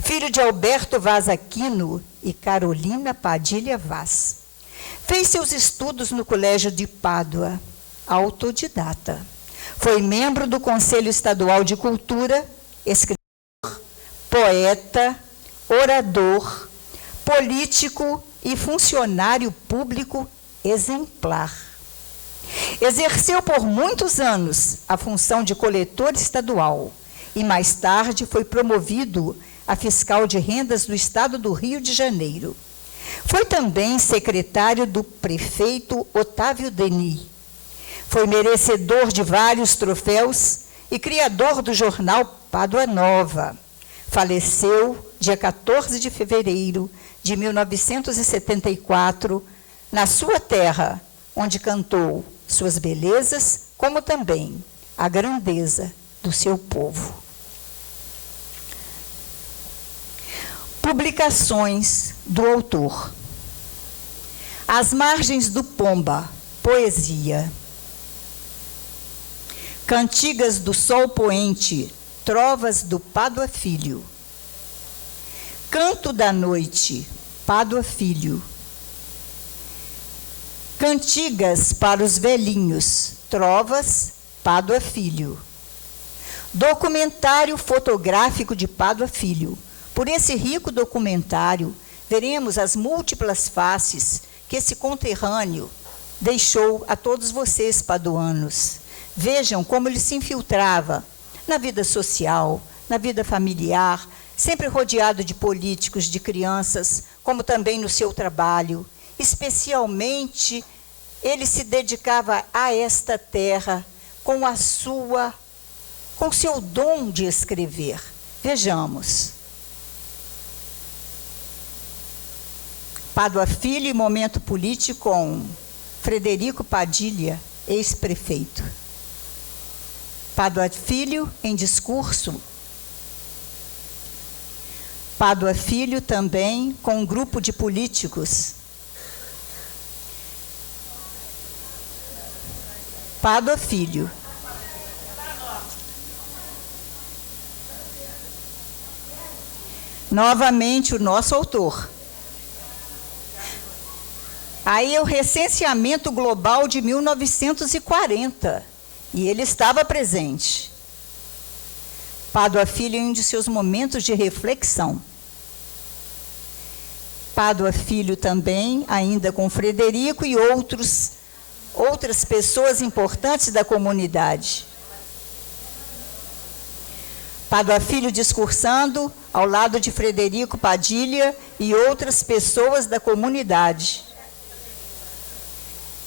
filho de Alberto Vaz Aquino e Carolina Padilha Vaz. Fez seus estudos no Colégio de Pádua, autodidata. Foi membro do Conselho Estadual de Cultura, escritor, poeta, orador, político e funcionário público exemplar. Exerceu por muitos anos a função de coletor estadual e mais tarde foi promovido a fiscal de rendas do Estado do Rio de Janeiro. Foi também secretário do prefeito Otávio Denis. Foi merecedor de vários troféus e criador do jornal Pádua Nova. Faleceu dia 14 de fevereiro de 1974, na sua terra, onde cantou suas belezas, como também a grandeza do seu povo. Publicações do autor. Às Margens do Pomba, poesia. Cantigas do Sol Poente, trovas do Pádua Filho. Canto da Noite, Pádua Filho. Cantigas para os Velhinhos, trovas, Pádua Filho. Documentário fotográfico de Pádua Filho. Por esse rico documentário, veremos as múltiplas faces que esse conterrâneo deixou a todos vocês, paduanos. Vejam como ele se infiltrava na vida social, na vida familiar, sempre rodeado de políticos, de crianças, como também no seu trabalho. Especialmente, ele se dedicava a esta terra com seu dom de escrever. Vejamos. Pádua Filho e momento político com Frederico Padilha, ex-prefeito. Pádua Filho em discurso. Pádua Filho também com um grupo de políticos. Pádua Filho. Novamente o nosso autor. Aí é o recenseamento global de 1940, e ele estava presente. Pádua Filho em um de seus momentos de reflexão. Pádua Filho também, ainda com Frederico e outras pessoas importantes da comunidade. Pádua Filho discursando ao lado de Frederico Padilha e outras pessoas da comunidade.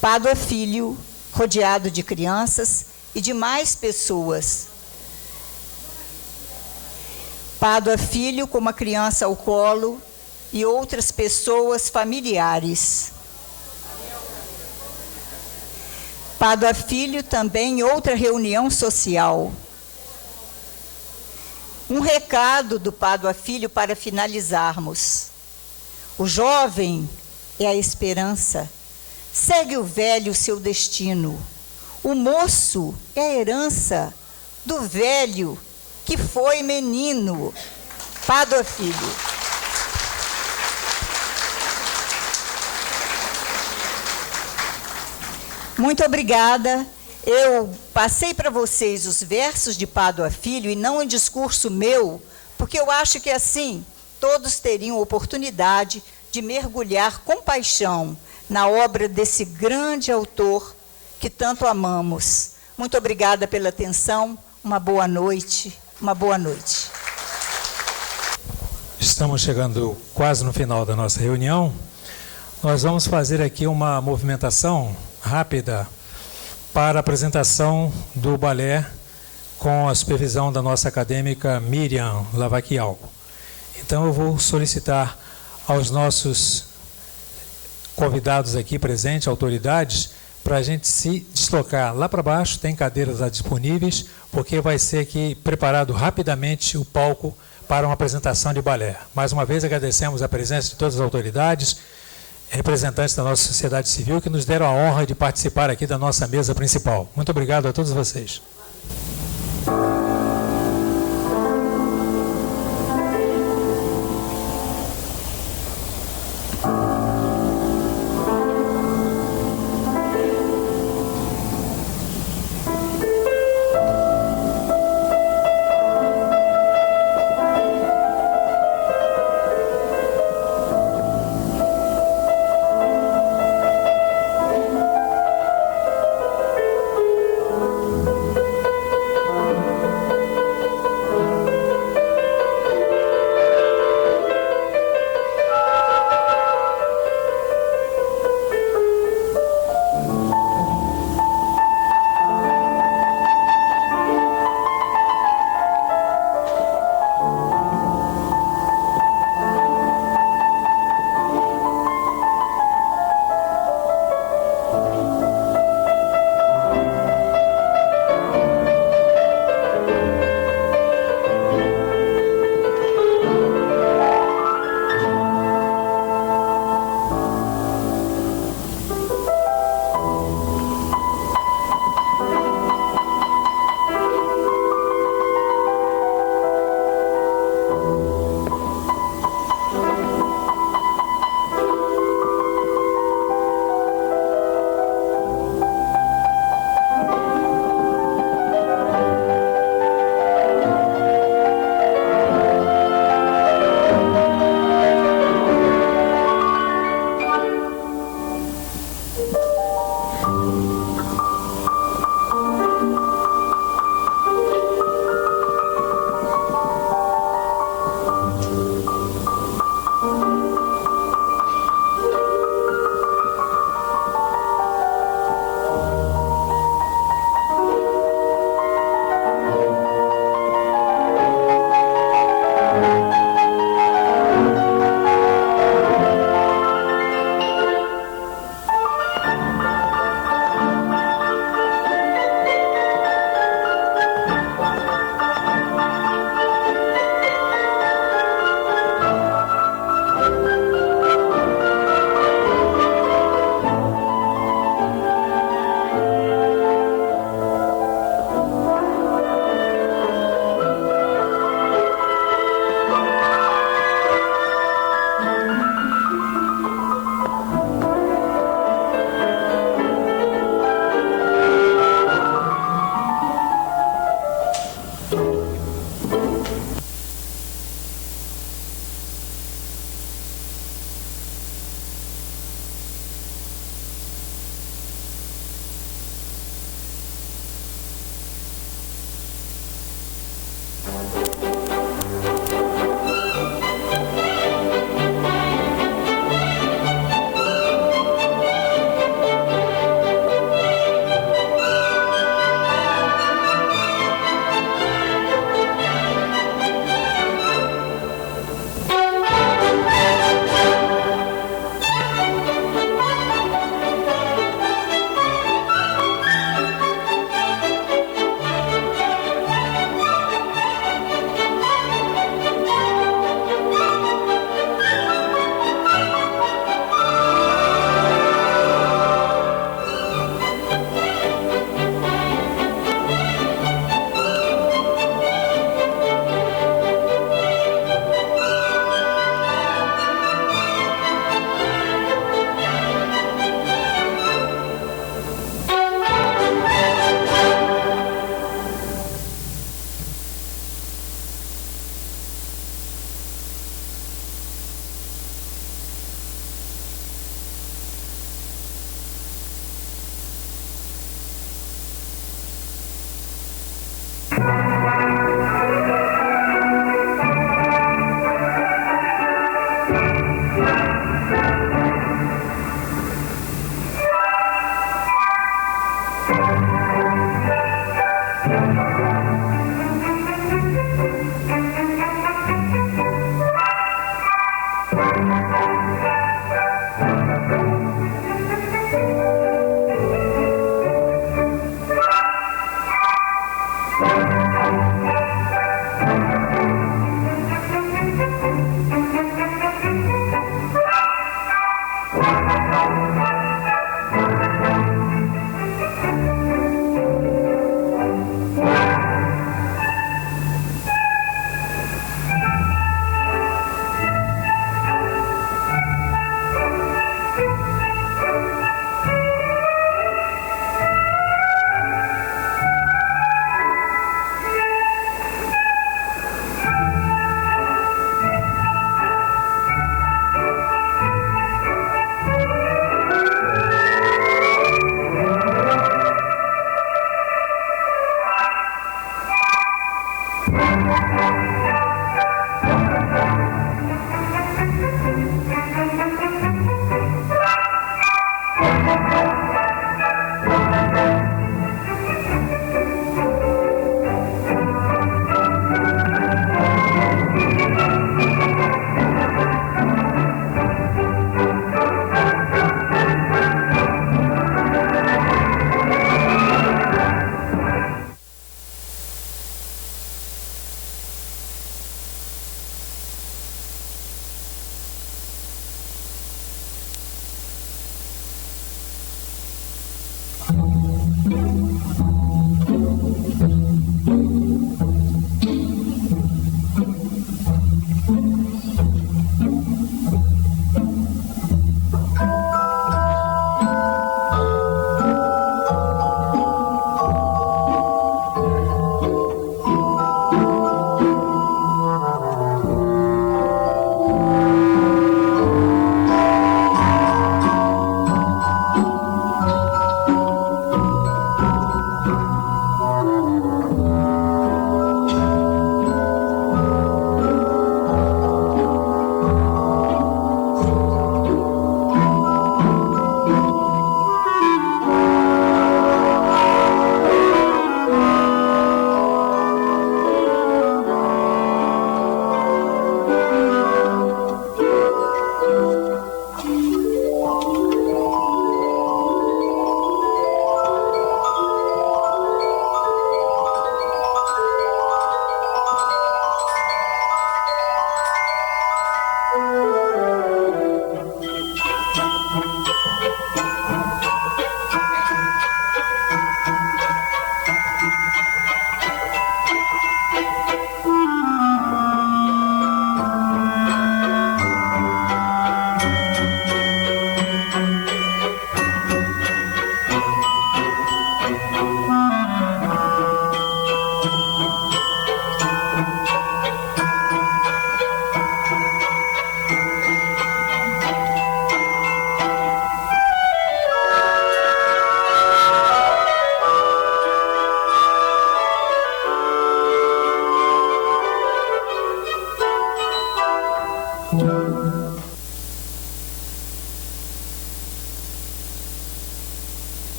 Pádua Filho, rodeado de crianças e de mais pessoas. Pádua Filho com uma criança ao colo e outras pessoas familiares. Pádua Filho também em outra reunião social. Um recado do Pádua Filho para finalizarmos. O jovem é a esperança. Segue o velho seu destino. O moço é a herança do velho que foi menino. Pádua Filho. Muito obrigada. Eu passei para vocês os versos de Pádua Filho e não um discurso meu, porque eu acho que assim todos teriam oportunidade de mergulhar com paixão na obra desse grande autor que tanto amamos. Muito obrigada pela atenção. Uma boa noite. Uma boa noite. Estamos chegando quase no final da nossa reunião. Nós vamos fazer aqui uma movimentação rápida para a apresentação do balé com a supervisão da nossa acadêmica Miriam Lavaquial. Então eu vou solicitar aos nossos convidados aqui presentes, autoridades, para a gente se deslocar lá para baixo, tem cadeiras lá disponíveis, porque vai ser aqui preparado rapidamente o palco para uma apresentação de balé. Mais uma vez agradecemos a presença de todas as autoridades, representantes da nossa sociedade civil, que nos deram a honra de participar aqui da nossa mesa principal. Muito obrigado a todos vocês.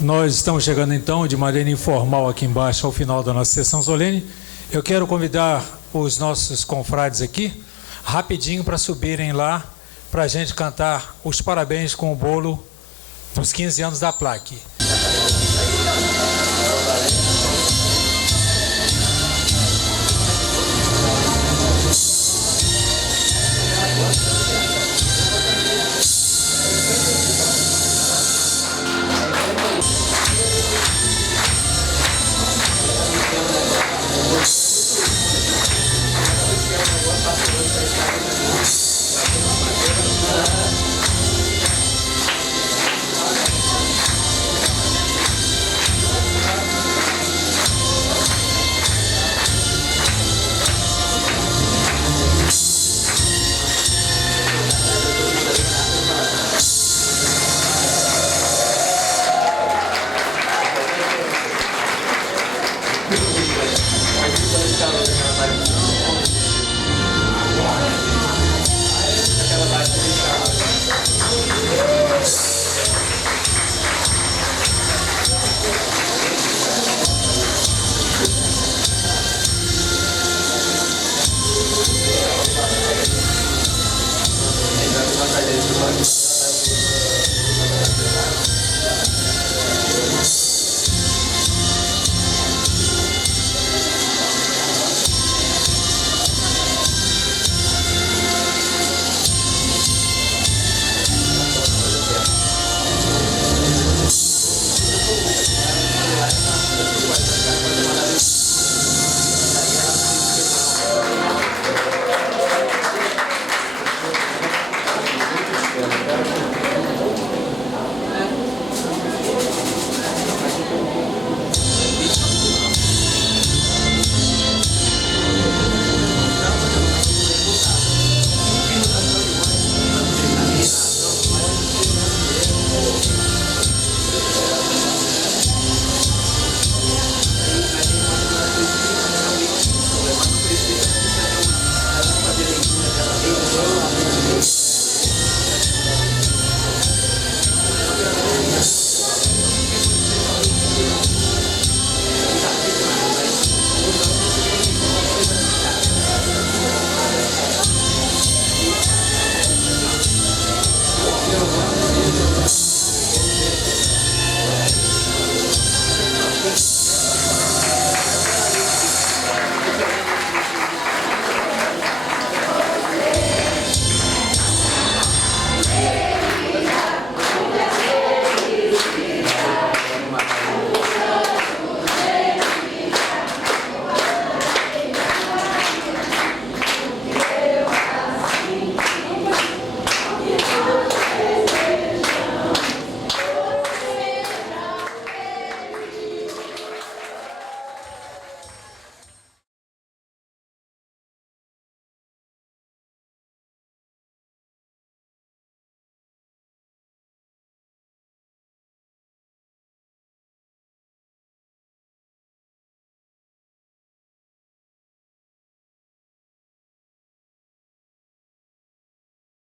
Nós estamos chegando então de maneira informal aqui embaixo ao final da nossa sessão solene. Eu quero convidar os nossos confrades aqui, rapidinho, para subirem lá, para a gente cantar os parabéns com o bolo dos 15 anos da Plaque.